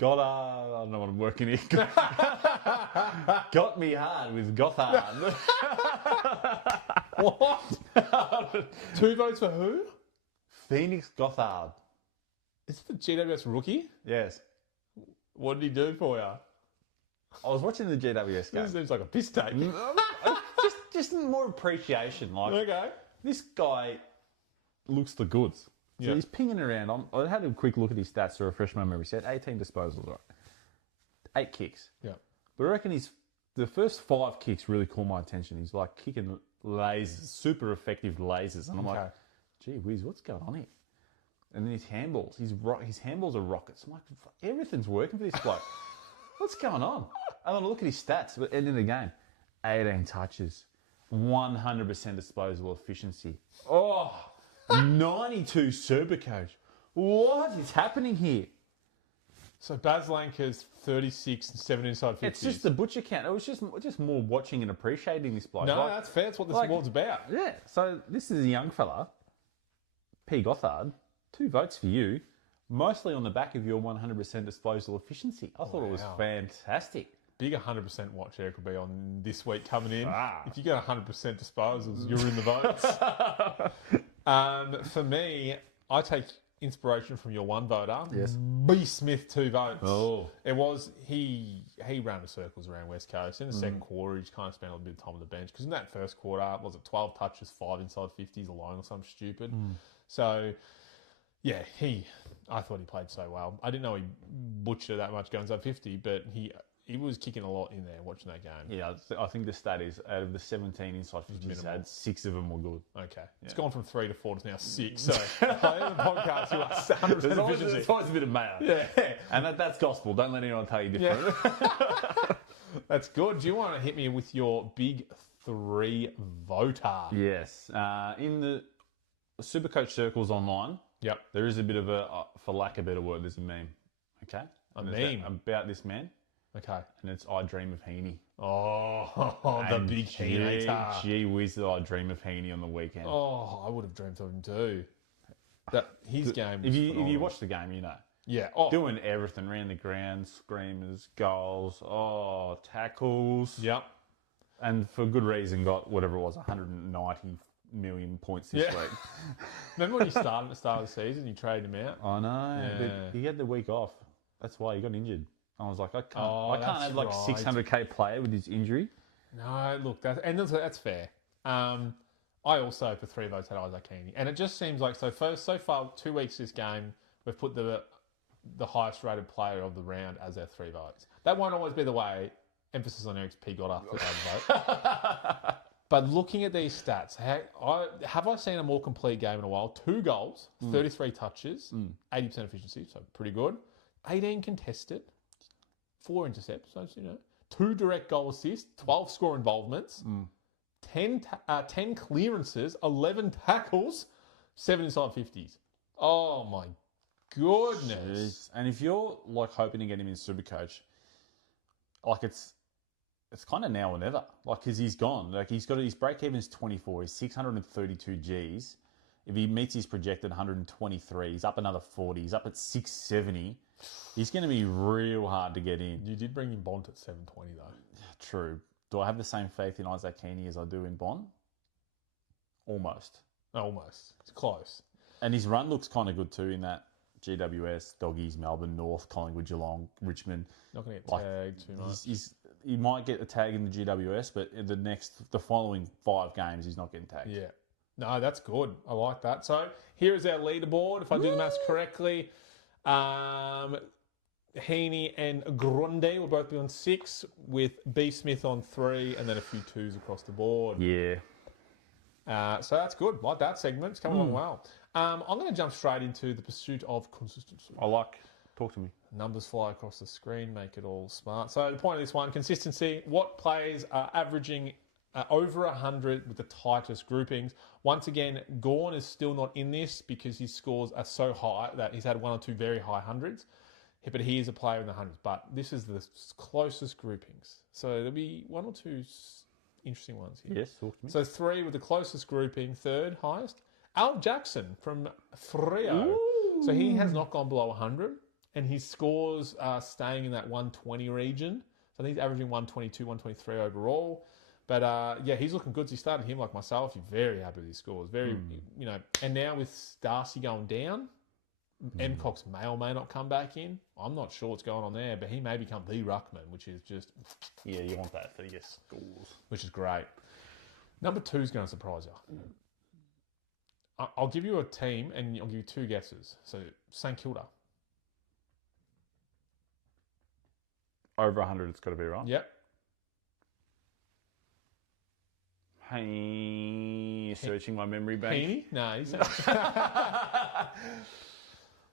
I don't know what I'm working here. Got me hard with Gothard. What? 2 votes for who? Phoenix Gothard. Is it the GWS rookie? Yes. What did he do for you? I was watching the GWS game. This seems like a piss take. just more appreciation. Like, okay. This guy looks the goods. So he's pinging around. I had a quick look at his stats to refresh my memory. He said 18 disposals, right? 8 kicks. Yeah. But I reckon the first 5 kicks really caught my attention. He's like kicking lasers, super effective lasers. And I'm like, gee whiz, what's going on here? And then his handballs. His handballs are rockets. I'm like, everything's working for this bloke. What's going on? And then I look at his stats at the end of the game. 18 touches. 100% disposable efficiency. Oh, 92 Supercoach. What is happening here? So Baz Lanker's 36 and 7 inside 50s. It's just the butcher count. It was just more watching and appreciating this bloke. No, that's fair. That's what this award's about. Yeah. So this is a young fella, P. Gothard. 2 votes for you, mostly on the back of your 100% disposal efficiency. I thought it was fantastic. Big 100% watch Eric will be on this week coming in. If you get 100% disposals, you're in the votes. For me, I take inspiration from your one voter. Yes. B. Smith, 2 votes. Oh. It was, he ran the circles around West Coast. In the second quarter, he just kind of spent a little bit of time on the bench. Because in that first quarter, was it 12 touches, 5 inside 50s alone or something stupid? So, yeah, I thought he played so well. I didn't know he butchered that much going inside 50, but he was kicking a lot in there watching that game. Yeah, I think the stat is out of the 17 inside 50s he's had, 6 of them were good. Okay. It's gone from 3 to 4 to now 6. So, I think the podcast, you are 100% efficiency. There's always a bit of mayo. Yeah. And that's gospel. Don't let anyone tell you different. Yeah. That's good. Do you want to hit me with your big 3 voter? Yes. In the Supercoach circles online, Yep. there is a bit of a, for lack of a better word, there's a meme. Okay? A And meme? about this man. Okay. And it's I Dream of Heaney. Oh, the And big Heaney. Gee whiz, did I dream of Heaney on the weekend. Oh, I would have dreamt of him too. His game was If you phenomenal. watch the game, you know. Yeah. Oh, Doing everything, ran the ground, screamers, goals, tackles. yep. And for good reason got whatever it was, 190 million points this week. Remember when he started at the start of the season, you traded him out? I know. Yeah. But he had the week off. That's why he got injured. I was like, I can't that's have like right. 600k player with his injury. No, look, that's fair. I also, for 3 votes, had Isaac Heaney. And it just seems like, so far, 2 weeks this game, we've put the highest rated player of the round as our 3 votes. That won't always be the way. Emphasis on XP got after that vote. But looking at these stats, have I seen a more complete game in a while? 2 goals, 33 touches, 80% efficiency, so pretty good. 18 contested, 4 intercepts, so 2 direct goal assists, 12 score involvements, 10 clearances, 11 tackles, 7 inside 50s. Oh my goodness! Jeez. And if you're like hoping to get him in Supercoach, like it's kind of now or never. Like, because he's gone. Like, he's got his break even's 24. He's 632 Gs. If he meets his projected 123, he's up another 40. He's up at 670. He's going to be real hard to get in. You did bring in Bont at 720 though. True. Do I have the same faith in Isaac Heaney as I do in Bond? Almost. Almost. It's close. And his run looks kind of good too in that GWS, Doggies, Melbourne, North, Collingwood, Geelong, Richmond. Not going to get tagged too much. He might get a tag in the GWS, but in the following 5 games, he's not getting tagged. Yeah. No, that's good. I like that. So here is our leaderboard. If I do the maths correctly, Heaney and Grundy will both be on 6, with B. Smith on 3, and then a few 2s across the board. Yeah. So that's good. Like that segment. It's coming along well. I'm going to jump straight into the pursuit of consistency. Talk to me. Numbers fly across the screen, make it all smart. So the point of this one, consistency. What players are averaging over 100 with the tightest groupings? Once again, Gawn is still not in this because his scores are so high that he's had 1 or 2 very high hundreds. But he is a player in the hundreds. But this is the closest groupings. So there'll be 1 or 2 interesting ones here. Yes, talk to me. So 3 with the closest grouping, 3rd highest. Al Jackson from Freo. Ooh. So he has not gone below 100. And his scores are staying in that 120 region. So I think he's averaging 122, 123 overall. But he's looking good. So you started him like myself. You're very happy with his scores. And now with Darcy going down, Cox may or may not come back in. I'm not sure what's going on there, but he may become the ruckman, which is just... Yeah, you want that for your scores. Which is great. Number 2 is going to surprise you. I'll give you a team and I'll give you 2 guesses. So St Kilda. Over 100, it's got to be, right? Yep. Hey, searching my memory bank. Heaney? No, he's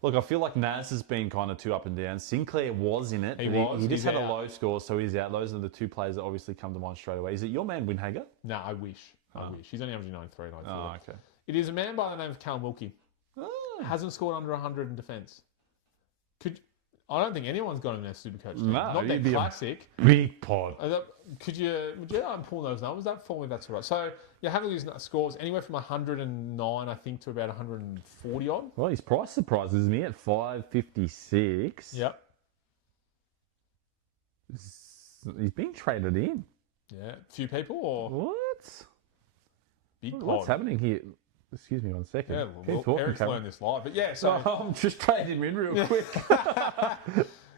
Look, I feel like Naz has been kind of too up and down. Sinclair was in it. He but was. He just He's had a out. low score, so he's out. Those are the 2 players that obviously come to mind straight away. Is it your man, Winhager? No, I wish. I wish. He's only averaging 93, 94. Oh, okay. It is a man by the name of Cal Wilkie. Hasn't scored under 100 in defence. I don't think anyone's got him in their Supercoach team. No, Not he'd that be a classic. Big pod. Would you pull those numbers? That for me, that's all right. So you have these scores anywhere from 109, I think, to about 140 odd. Well, his price surprises me at 556. Yep. He's being traded in. Yeah. Few people or What? big pod. What's happening here? Excuse me 1 second. Yeah, Keep well, talking, Eric's Cameron. learned this live. But yeah, so I'm just trading him in real quick.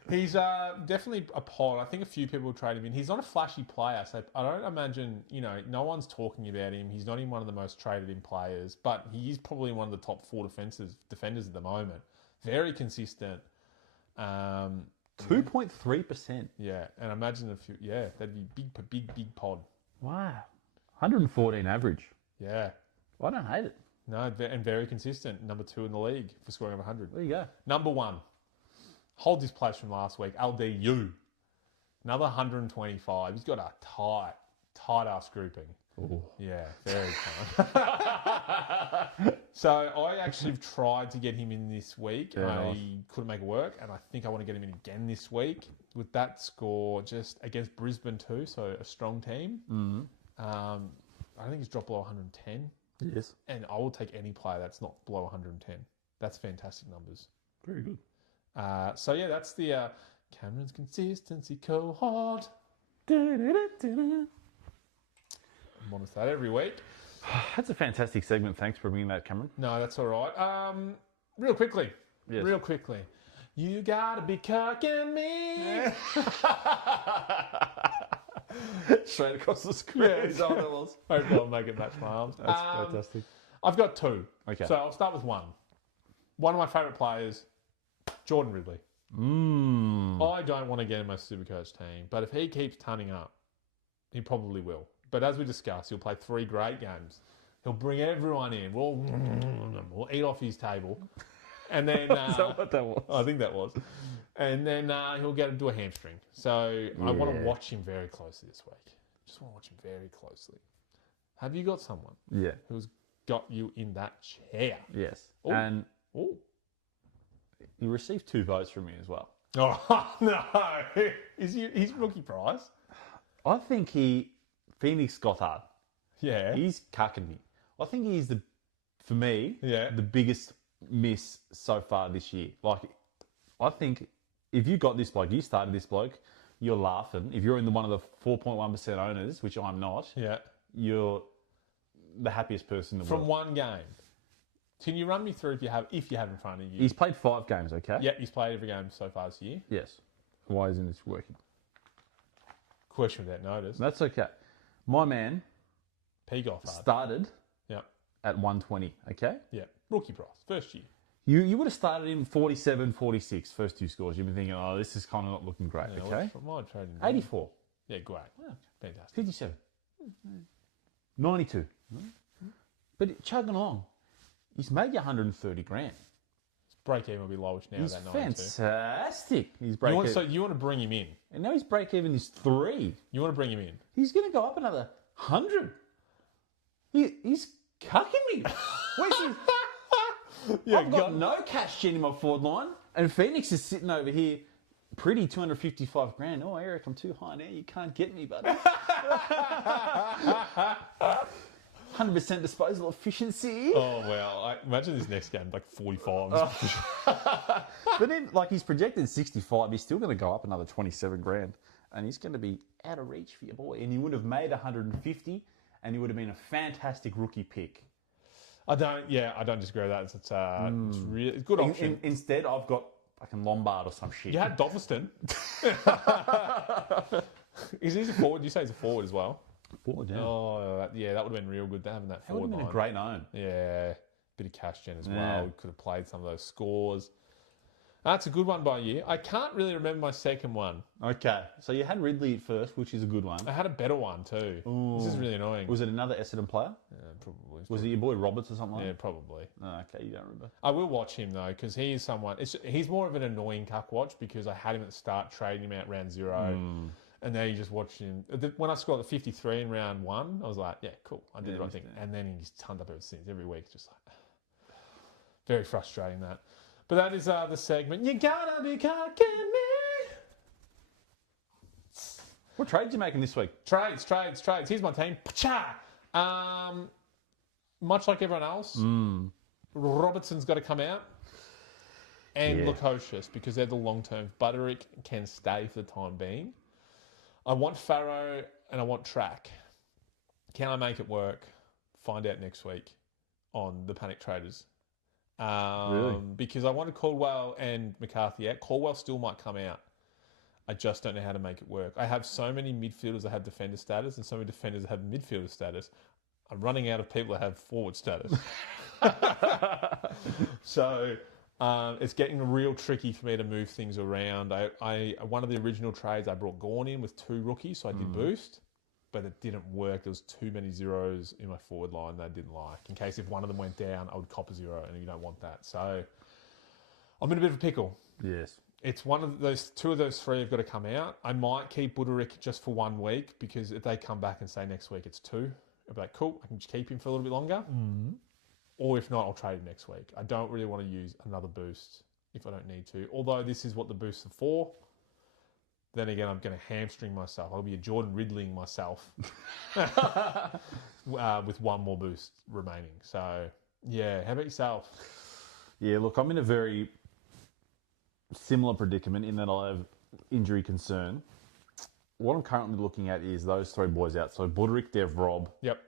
he's definitely a pod. I think a few people will trade him in. He's not a flashy player, so I don't imagine, no one's talking about him. He's not in one of the most traded in players, but he is probably one of the top 4 defenders at the moment. Very consistent. 2.3%. Yeah, and imagine that'd be big pod. Wow. 114 average. Yeah. I don't hate it. No, and very consistent. Number 2 in the league for scoring over 100. There you go. Number 1. Hold this place from last week. LDU. Another 125. He's got a tight ass grouping. Ooh. Yeah, very fun. So I actually tried to get him in this week. Yeah, I nice. couldn't make it work, and I think I want to get him in again this week with that score just against Brisbane too. So a strong team. Mm-hmm. I think he's dropped below 110, Yes. and I will take any player that's not below 110. That's fantastic numbers. Very good. So yeah, that's the Cameron's consistency cohort. Monitor that every week. That's a fantastic segment. Thanks for bringing that, Cameron. No, that's all right. Real quickly. Yes. Real quickly. You gotta be cocking me. Straight across the screen. Yeah. Is that what it was? Hopefully I'll make it match my arms. That's fantastic. I've got 2. Okay. So I'll start with 1. One of my favourite players, Jordan Ridley. I don't want to get in my Supercoach team, but if he keeps turning up, he probably will. But as we discussed, he'll play 3 great games. He'll bring everyone in. We'll eat off his table. And then... Is that what that was? I think that was. And then he'll get into a hamstring. So I want to watch him very closely this week. Just want to watch him very closely. Have you got someone Yeah. who's got you in that chair? Yes. Ooh. And Oh, you received 2 votes from me as well. oh no. He's rookie prize? I think Phoenix Gothard, Yeah. he's cucking me. I think he's for me, Yeah. the biggest miss so far this year. Like, I think if you got this bloke, you started this bloke, you're laughing. If you're in one of the 4.1% owners, which I'm not, Yeah. you're the happiest person in the From world. one game. Can you run me through if you have in front of you? He's played 5 games, okay? Yeah, he's played every game so far this year. Yes. Why isn't this working? Question without notice. That's okay. My man P. Gothard. started Yeah. at 120, okay? Yeah. Rookie price. First year. You would have started him 47, 46, first 2 scores. You've been thinking, oh, this is kind of not looking great, Yeah, okay? my trading. 84, Yeah, great. Fantastic. 57, 92. But chugging along. He's made you 130 grand. Break even will be lowest now. He's That 92. fantastic. He's You break want, even. so you want to bring him in? And now his break even is 3. You want to bring him in? He's going to go up another 100. He's cucking me. Where's his... Yeah, I've got no cash in my forward line, and Phoenix is sitting over here, pretty 255 grand. Oh, Eric, I'm too high now. You can't get me, buddy. 100% disposal efficiency. Oh well, imagine this next game like 45. But then, like, he's projected 65. He's still going to go up another 27 grand, and he's going to be out of reach for your boy. And he would have made 150, and he would have been a fantastic rookie pick. I don't disagree with that. It's really it's a good option. Instead, I've got fucking Lombard or some shit. You had Doveston. Is he a forward? You say he's a forward as well? Forward, yeah. Oh, yeah, that would have been real good to having that That would forward have been line. a great own. Yeah, bit of cash gen as Yeah. well. We could have played some of those scores. That's a good one by you. I can't really remember my second one. Okay, so you had Ridley at first, which is a good one. I had a better one too. Ooh. This is really annoying. Was it another Essendon player? Yeah, probably. Was it your boy Roberts or something like Yeah, that? probably. Oh, okay, you don't remember. I will watch him though because he is someone. He's more of an annoying cuck watch because I had him at the start, trading him out round 0, and then you just watch him. When I scored the 53 in round 1, I was like, yeah, cool, I did the right thing. And then he's turned up ever since. Every week, just like very frustrating that. But that is the segment. You gotta be cocking me. What trades you making this week? Trades. Here's my team. Pacha! Much like everyone else, Robertson's got to come out. And Lukosius, because they're the long-term. Butterick can stay for the time being. I want Farrow and I want Track. Can I make it work? Find out next week on the Panic Traders. Really? Because I wanted Caldwell and McCarthy out. Caldwell still might come out. I just don't know how to make it work. I have so many midfielders that have defender status and so many defenders that have midfielder status. I'm running out of people that have forward status. So it's getting real tricky for me to move things around. I one of the original trades, I brought Gorn in with 2 rookies, so I did boost, but it didn't work. There was too many zeros in my forward line that I didn't like. In case if one of them went down, I would cop a 0, and you don't want that. So I'm in a bit of a pickle. Yes. It's one of those, 2 of those 3 have got to come out. I might keep Buderick just for 1 week, because if they come back and say next week it's 2, I'll be like, cool, I can just keep him for a little bit longer. Or if not, I'll trade him next week. I don't really want to use another boost if I don't need to. Although this is what the boosts are for. Then again, I'm going to hamstring myself. I'll be a Jordan Riddling myself with 1 more boost remaining. So, yeah. How about yourself? Yeah, look, I'm in a very similar predicament in that I have injury concern. What I'm currently looking at is those 3 boys out. So Buderick, Dev, Rob. Yep.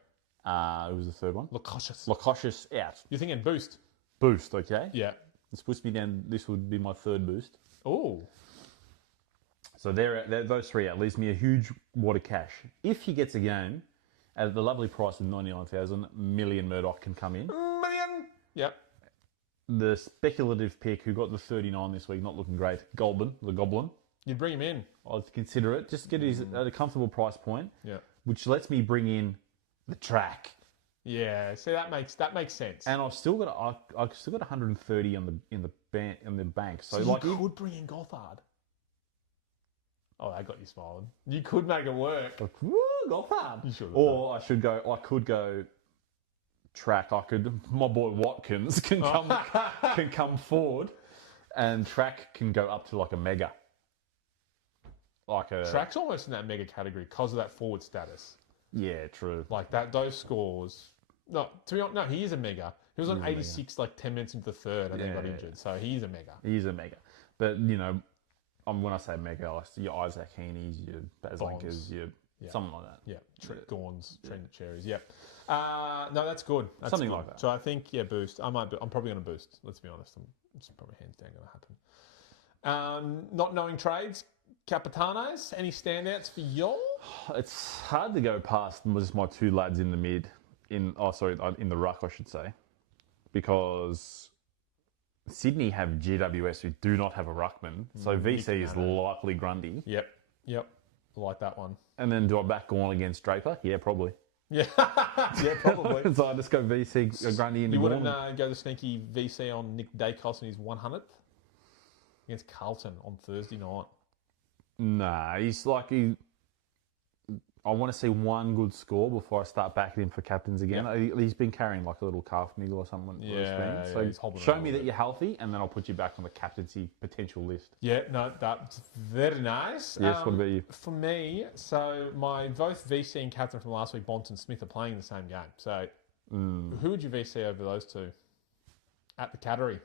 Who was the third one? Lukosius out. You're thinking boost? Boost, okay. Yeah. This puts me down. This would be my 3rd boost. Oh. So they're those 3 out. Leaves me a huge wad of cash. If he gets a game at the lovely price of 99,000, Million Murdoch can come in. Million. Yep. The speculative pick who got the 39 this week, not looking great, Goblin, the Goblin. You'd bring him in. I'd consider it. Just get his at a comfortable price point. Yeah. Which lets me bring in the track. Yeah. See, that makes sense. And I've still got 130 in the bank. So like you could bring in Gothard. Oh, that got you smiling. You could make it work. Like, woo, Gothard. You should. Or I could go track. My boy Watkins can come forward, and track can go up to like a mega. Track's almost in that mega category because of that forward status. Yeah, true. Like that, those scores. No, to be honest, no, he is a mega. He was on 86, like 10 minutes into the 3rd, and then got injured. So he's a mega. He's a mega. But when I say mega, I see your Isaac Heaney's, your Bazlinkas, your something like that. Yeah, Gorns, Trent Cherries. Yeah. No, that's good. That's something good. like that. So I think boost. I'm probably going to boost. Let's be honest. It's probably hands down going to happen. Not knowing trades. Capitanes, any standouts for y'all? It's hard to go past just my 2 lads in the mid, in the ruck, I should say, because Sydney have GWS who do not have a ruckman, so VC is likely Grundy. Yep, I like that one. And then do I back Gorn against Draper? Yeah, probably. Yeah, probably. So I just go VC, Grundy into Gorn. You wouldn't go the sneaky VC on Nick Dacos in his 100th against Carlton on Thursday night. Nah, he's like I want to see 1 good score before I start backing him for captains again. Yep. He's been carrying like a little calf niggle or something. So show me that you're healthy, and then I'll put you back on the captaincy potential list. Yeah, no, that's very nice. Yes, what about you? For me, so my both VC and captain from last week, Bonton Smith, are playing in the same game. So who would you VC over those 2? At the Cattery.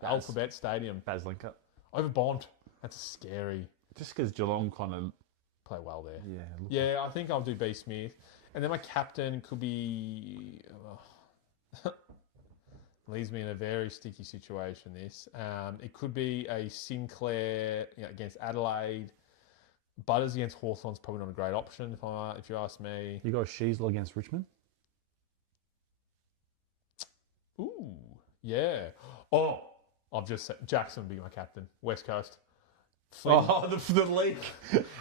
The Alphabet Stadium. Bazlinka. Over Bont. That's scary. Just because Geelong kind of play well there. Yeah. I think I'll do B. Smith. And then my captain could be... leaves me in a very sticky situation, this. It could be a Sinclair against Adelaide. Butters against Hawthorn's probably not a great option, if you ask me. You got Sheasel against Richmond? Ooh, yeah. Oh, I've just said Jackson would be my captain. West Coast. The leak.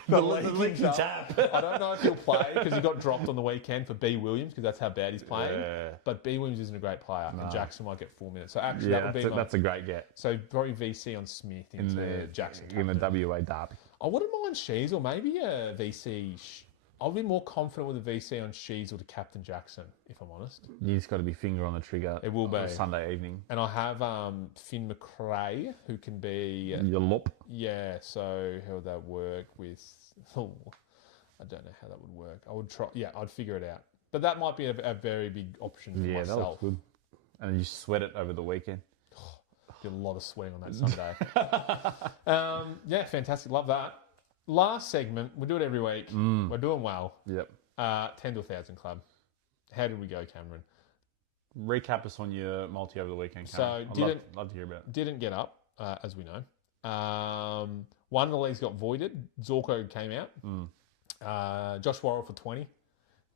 The leaking tap. I don't know if he'll play because he got dropped on the weekend for B. Williams because that's how bad he's playing. Yeah. But B. Williams isn't a great player, and Jackson might get 4 minutes. So actually, that's a great get. So probably VC on Smith into Jackson in the WA derby. I wouldn't mind Sheasel, or maybe a VC. I'll be more confident with a VC on Sheasel to captain Jackson, if I'm honest. You just got to be finger on the trigger. It will be Sunday evening. And I have Finn McRae, who can be your lop. Yeah. So how would that work with? Oh, I don't know how that would work. I would try. Yeah, I'd figure it out. But that might be a very big option for myself. Yeah, that looks good. And you sweat it over the weekend. Did a lot of sweating on that Sunday. Yeah, fantastic. Love that. Last segment, we do it every week. We're doing well. Yep. 10 to 1,000 club. How did we go, Cameron? Recap us on your multi over the weekend. So I'd love to hear about it. Didn't get up, as we know. One of the leagues got voided. Zorko came out. Josh Worrell for 20.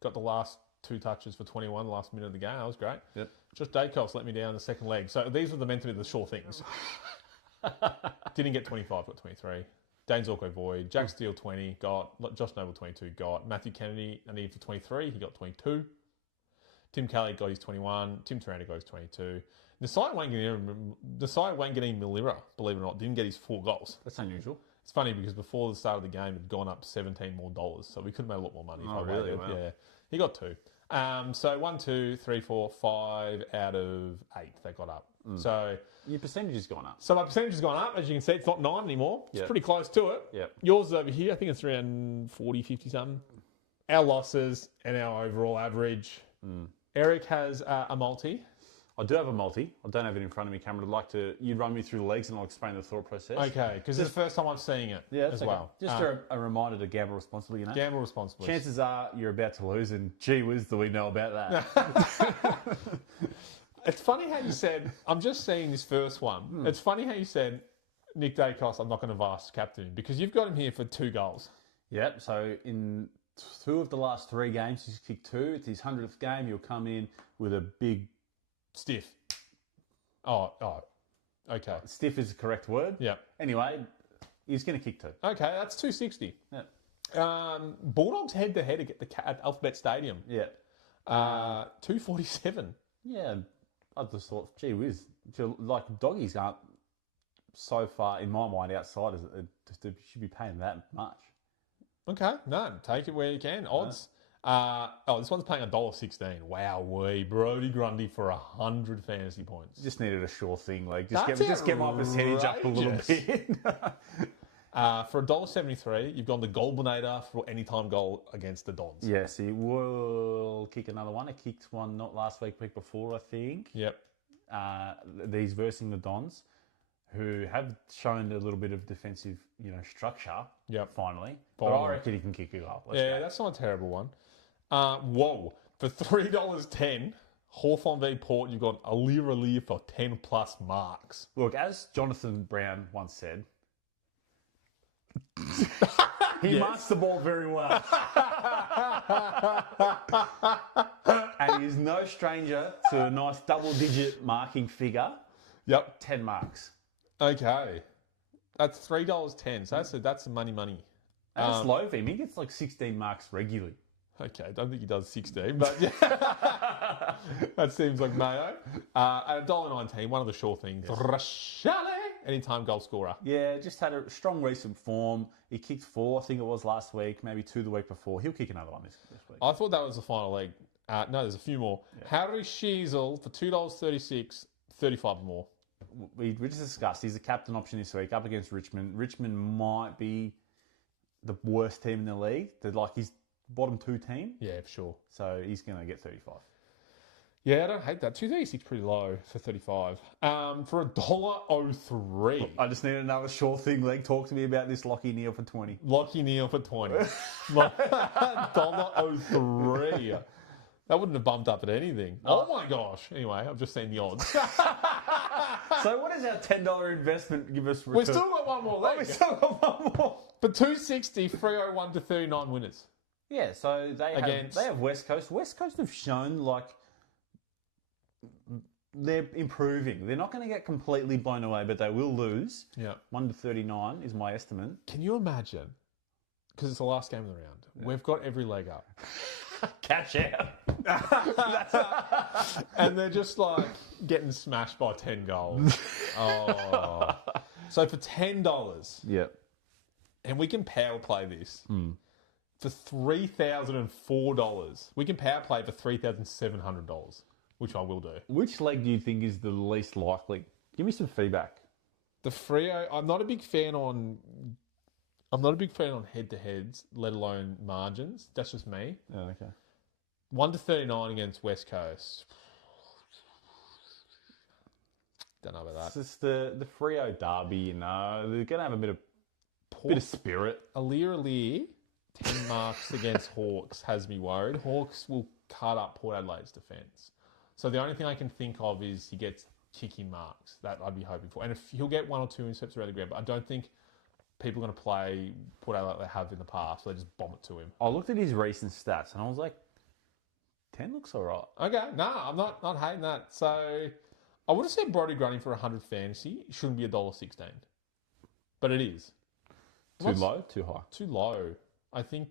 Got the last 2 touches for 21, last minute of the game. That was great. Yep. Just Dacos let me down the second leg. So these were meant to be the sure things. Didn't get 25, got 23. Dane Zorko void. Jack Steele 20, got. Josh Noble 22, got. Matthew Kennedy, I needed for 23, he got 22. Tim Kelly got his 21. Tim Taranto got his 22. Nasai Wanganeen Milira, believe it or not, didn't get his 4 goals. That's unusual. It's funny because before the start of the game, it had gone up $17 more, so we could have made a lot more money. If I really? waited. Wow. Yeah, he got 2. So 1, 2, 3, 4, 5 out of 8 they got up. So Your percentage has gone up. So my percentage has gone up. As you can see, it's not 9 anymore. It's pretty close to it. Yep. Yours is over here. I think it's around 40, 50 something. Our losses and our overall average. Eric has a multi. I do have a multi. I don't have it in front of me, Cameron. I'd like to... You run me through the legs and I'll explain the thought process. Okay, because it's the first time I'm seeing it as well. Just a reminder to gamble responsibly, you know? Gamble responsibly. Chances are you're about to lose, and gee whiz, do we know about that. It's funny how you said, I'm just seeing this first one. It's funny how you said, Nick Dacos, I'm not going to vice captain him, because you've got him here for 2 goals. Yep, so in 2 of the last 3 games, he's kicked 2. It's his 100th game. He'll come in with a big... Stiff. Oh, okay. Stiff is the correct word. Yeah. Anyway, he's going to kick 2. Okay, that's 260. Yeah. Bulldogs head-to-head at Alphabet Stadium. Yeah. 247. Yeah, I just thought, gee whiz, like doggies aren't so far, in my mind, outsiders. They should be paying that much. Okay, no, take it where you can. Odds. This one's paying $1.16. Wow, Brody Grundy for 100 fantasy points. Just needed a sure thing, like That's get my percentage up a little bit. For $1.73, you've gone the Goldbinator for anytime goal against the Dons. Yes, he will kick another one. He kicked one not last week before, I think. Yep. These versing the Dons, who have shown a little bit of defensive, structure. Yep. Finally. But I reckon he can kick a goal. That's not a terrible one. For $3.10, Hawthorn v Port, you've got Alir for 10 plus marks. Look, as Jonathan Brown once said, he marks the ball very well. And he's no stranger to a nice double-digit marking figure. Yep. 10 marks. Okay. That's $3.10. So that's money. That's low for him. He gets like 16 marks regularly. Okay, I don't think he does 16, but yeah. That seems like Mayo. At $1.19, one of the sure things. Yes. Rashale, anytime goal scorer. Yeah, just had a strong recent form. He kicked 4, I think it was last week, maybe 2 the week before. He'll kick another one this week. I thought that was the final leg. No, there's a few more. Yeah. Harry Sheasel for $2.36, 35 more. We just discussed, he's a captain option this week up against Richmond. Richmond might be the worst team in the league. They're like his bottom 2 team. Yeah, for sure. So he's going to get 35. Yeah, I don't hate that. 236 pretty low for 35. For $1.03. I just need another sure thing leg. Talk to me about this Lockie Neal for 20. Lockie Neal for 20. $1.03. That wouldn't have bumped up at anything. Oh my gosh. Anyway, I've just seen the odds. So what does our $10 investment give us? We've still got one more leg. We've still got one more. For 260, 301 to 39 winners. Yeah, so they have West Coast. West Coast have shown like they're improving. They're not going to get completely blown away, but they will lose. Yeah. 1 to 39 is my estimate. Can you imagine? Because it's the last game of the round. Yeah. We've got every leg up. Cash out. And they're just like getting smashed by 10 goals. Oh. So for $10. Yep. And we can power play this. For $3,004. We can power play for $3,700, which I will do. Which leg do you think is the least likely? Give me some feedback. The Freo, I'm not a big fan on head-to-heads, let alone margins. That's just me. Oh, okay. 1 to 39 against West Coast. Don't know about that. It's just the Freo derby, they're going to have a bit of spirit. Alir, 10 marks against Hawks has me worried. Hawks will cut up Port Adelaide's defence. So the only thing I can think of is he gets kicking marks. That I'd be hoping for. And if he'll get 1 or 2 intercepts around the ground, but I don't think people are going to put out like they have in the past. So they just bomb it to him. I looked at his recent stats and I was like, 10 looks all right. Okay, no, I'm not hating that. So I would have said Brody Grundy for 100 fantasy. It shouldn't be $1.16. But it is. Too low? Too high? Too low. I think,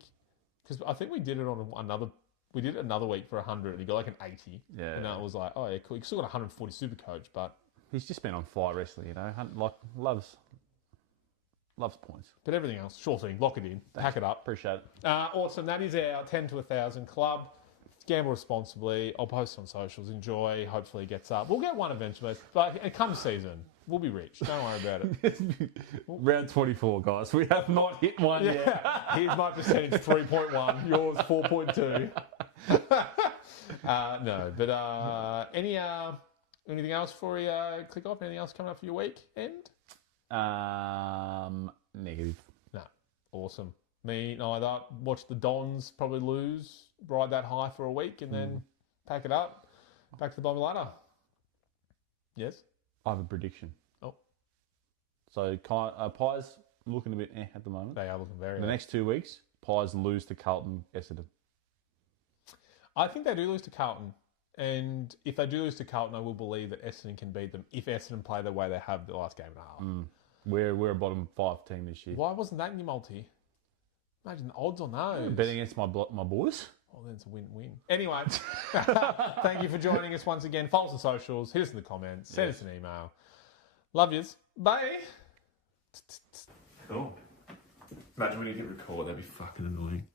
because I think we did it on another week for 100 and he got like an 80. Yeah. And that was like, oh yeah, cool. He still got 140 Supercoach, but... He's just been on fire recently, you know. Like, loves points. But everything else, sure thing. Lock it in. Pack it up. Appreciate it. Awesome. That is our 10 to 1,000 club. Gamble responsibly. I'll post on socials. Enjoy. Hopefully it gets up. We'll get one eventually. But it comes season. We'll be rich. Don't worry about it. Round 24, guys. We have not hit one yet. Here's my percentage, 3.1. Yours, 4.2. No, but anything else before we click off? Anything else coming up for your weekend? Negative. No. Awesome. Me, neither. Watch the Dons probably lose, ride that high for a week, and then pack it up. Back to the bottom of the ladder. Yes? I have a prediction. Oh. So, Pies looking a bit at the moment. They are looking very The next 2 weeks, Pies lose to Carlton, Essendon. I think they do lose to Carlton. And if they do lose to Carlton, I will believe that Essendon can beat them if Essendon play the way they have the last game and a half. We're a bottom 5 team this year. Why wasn't that in your multi? Imagine the odds on those. Betting against my boys. Well, then it's a win-win. Anyway, thank you for joining us once again. Follow us on socials. Hit us in the comments. Send us an email. Love yous. Bye. Cool. Imagine when you hit record, that'd be fucking annoying.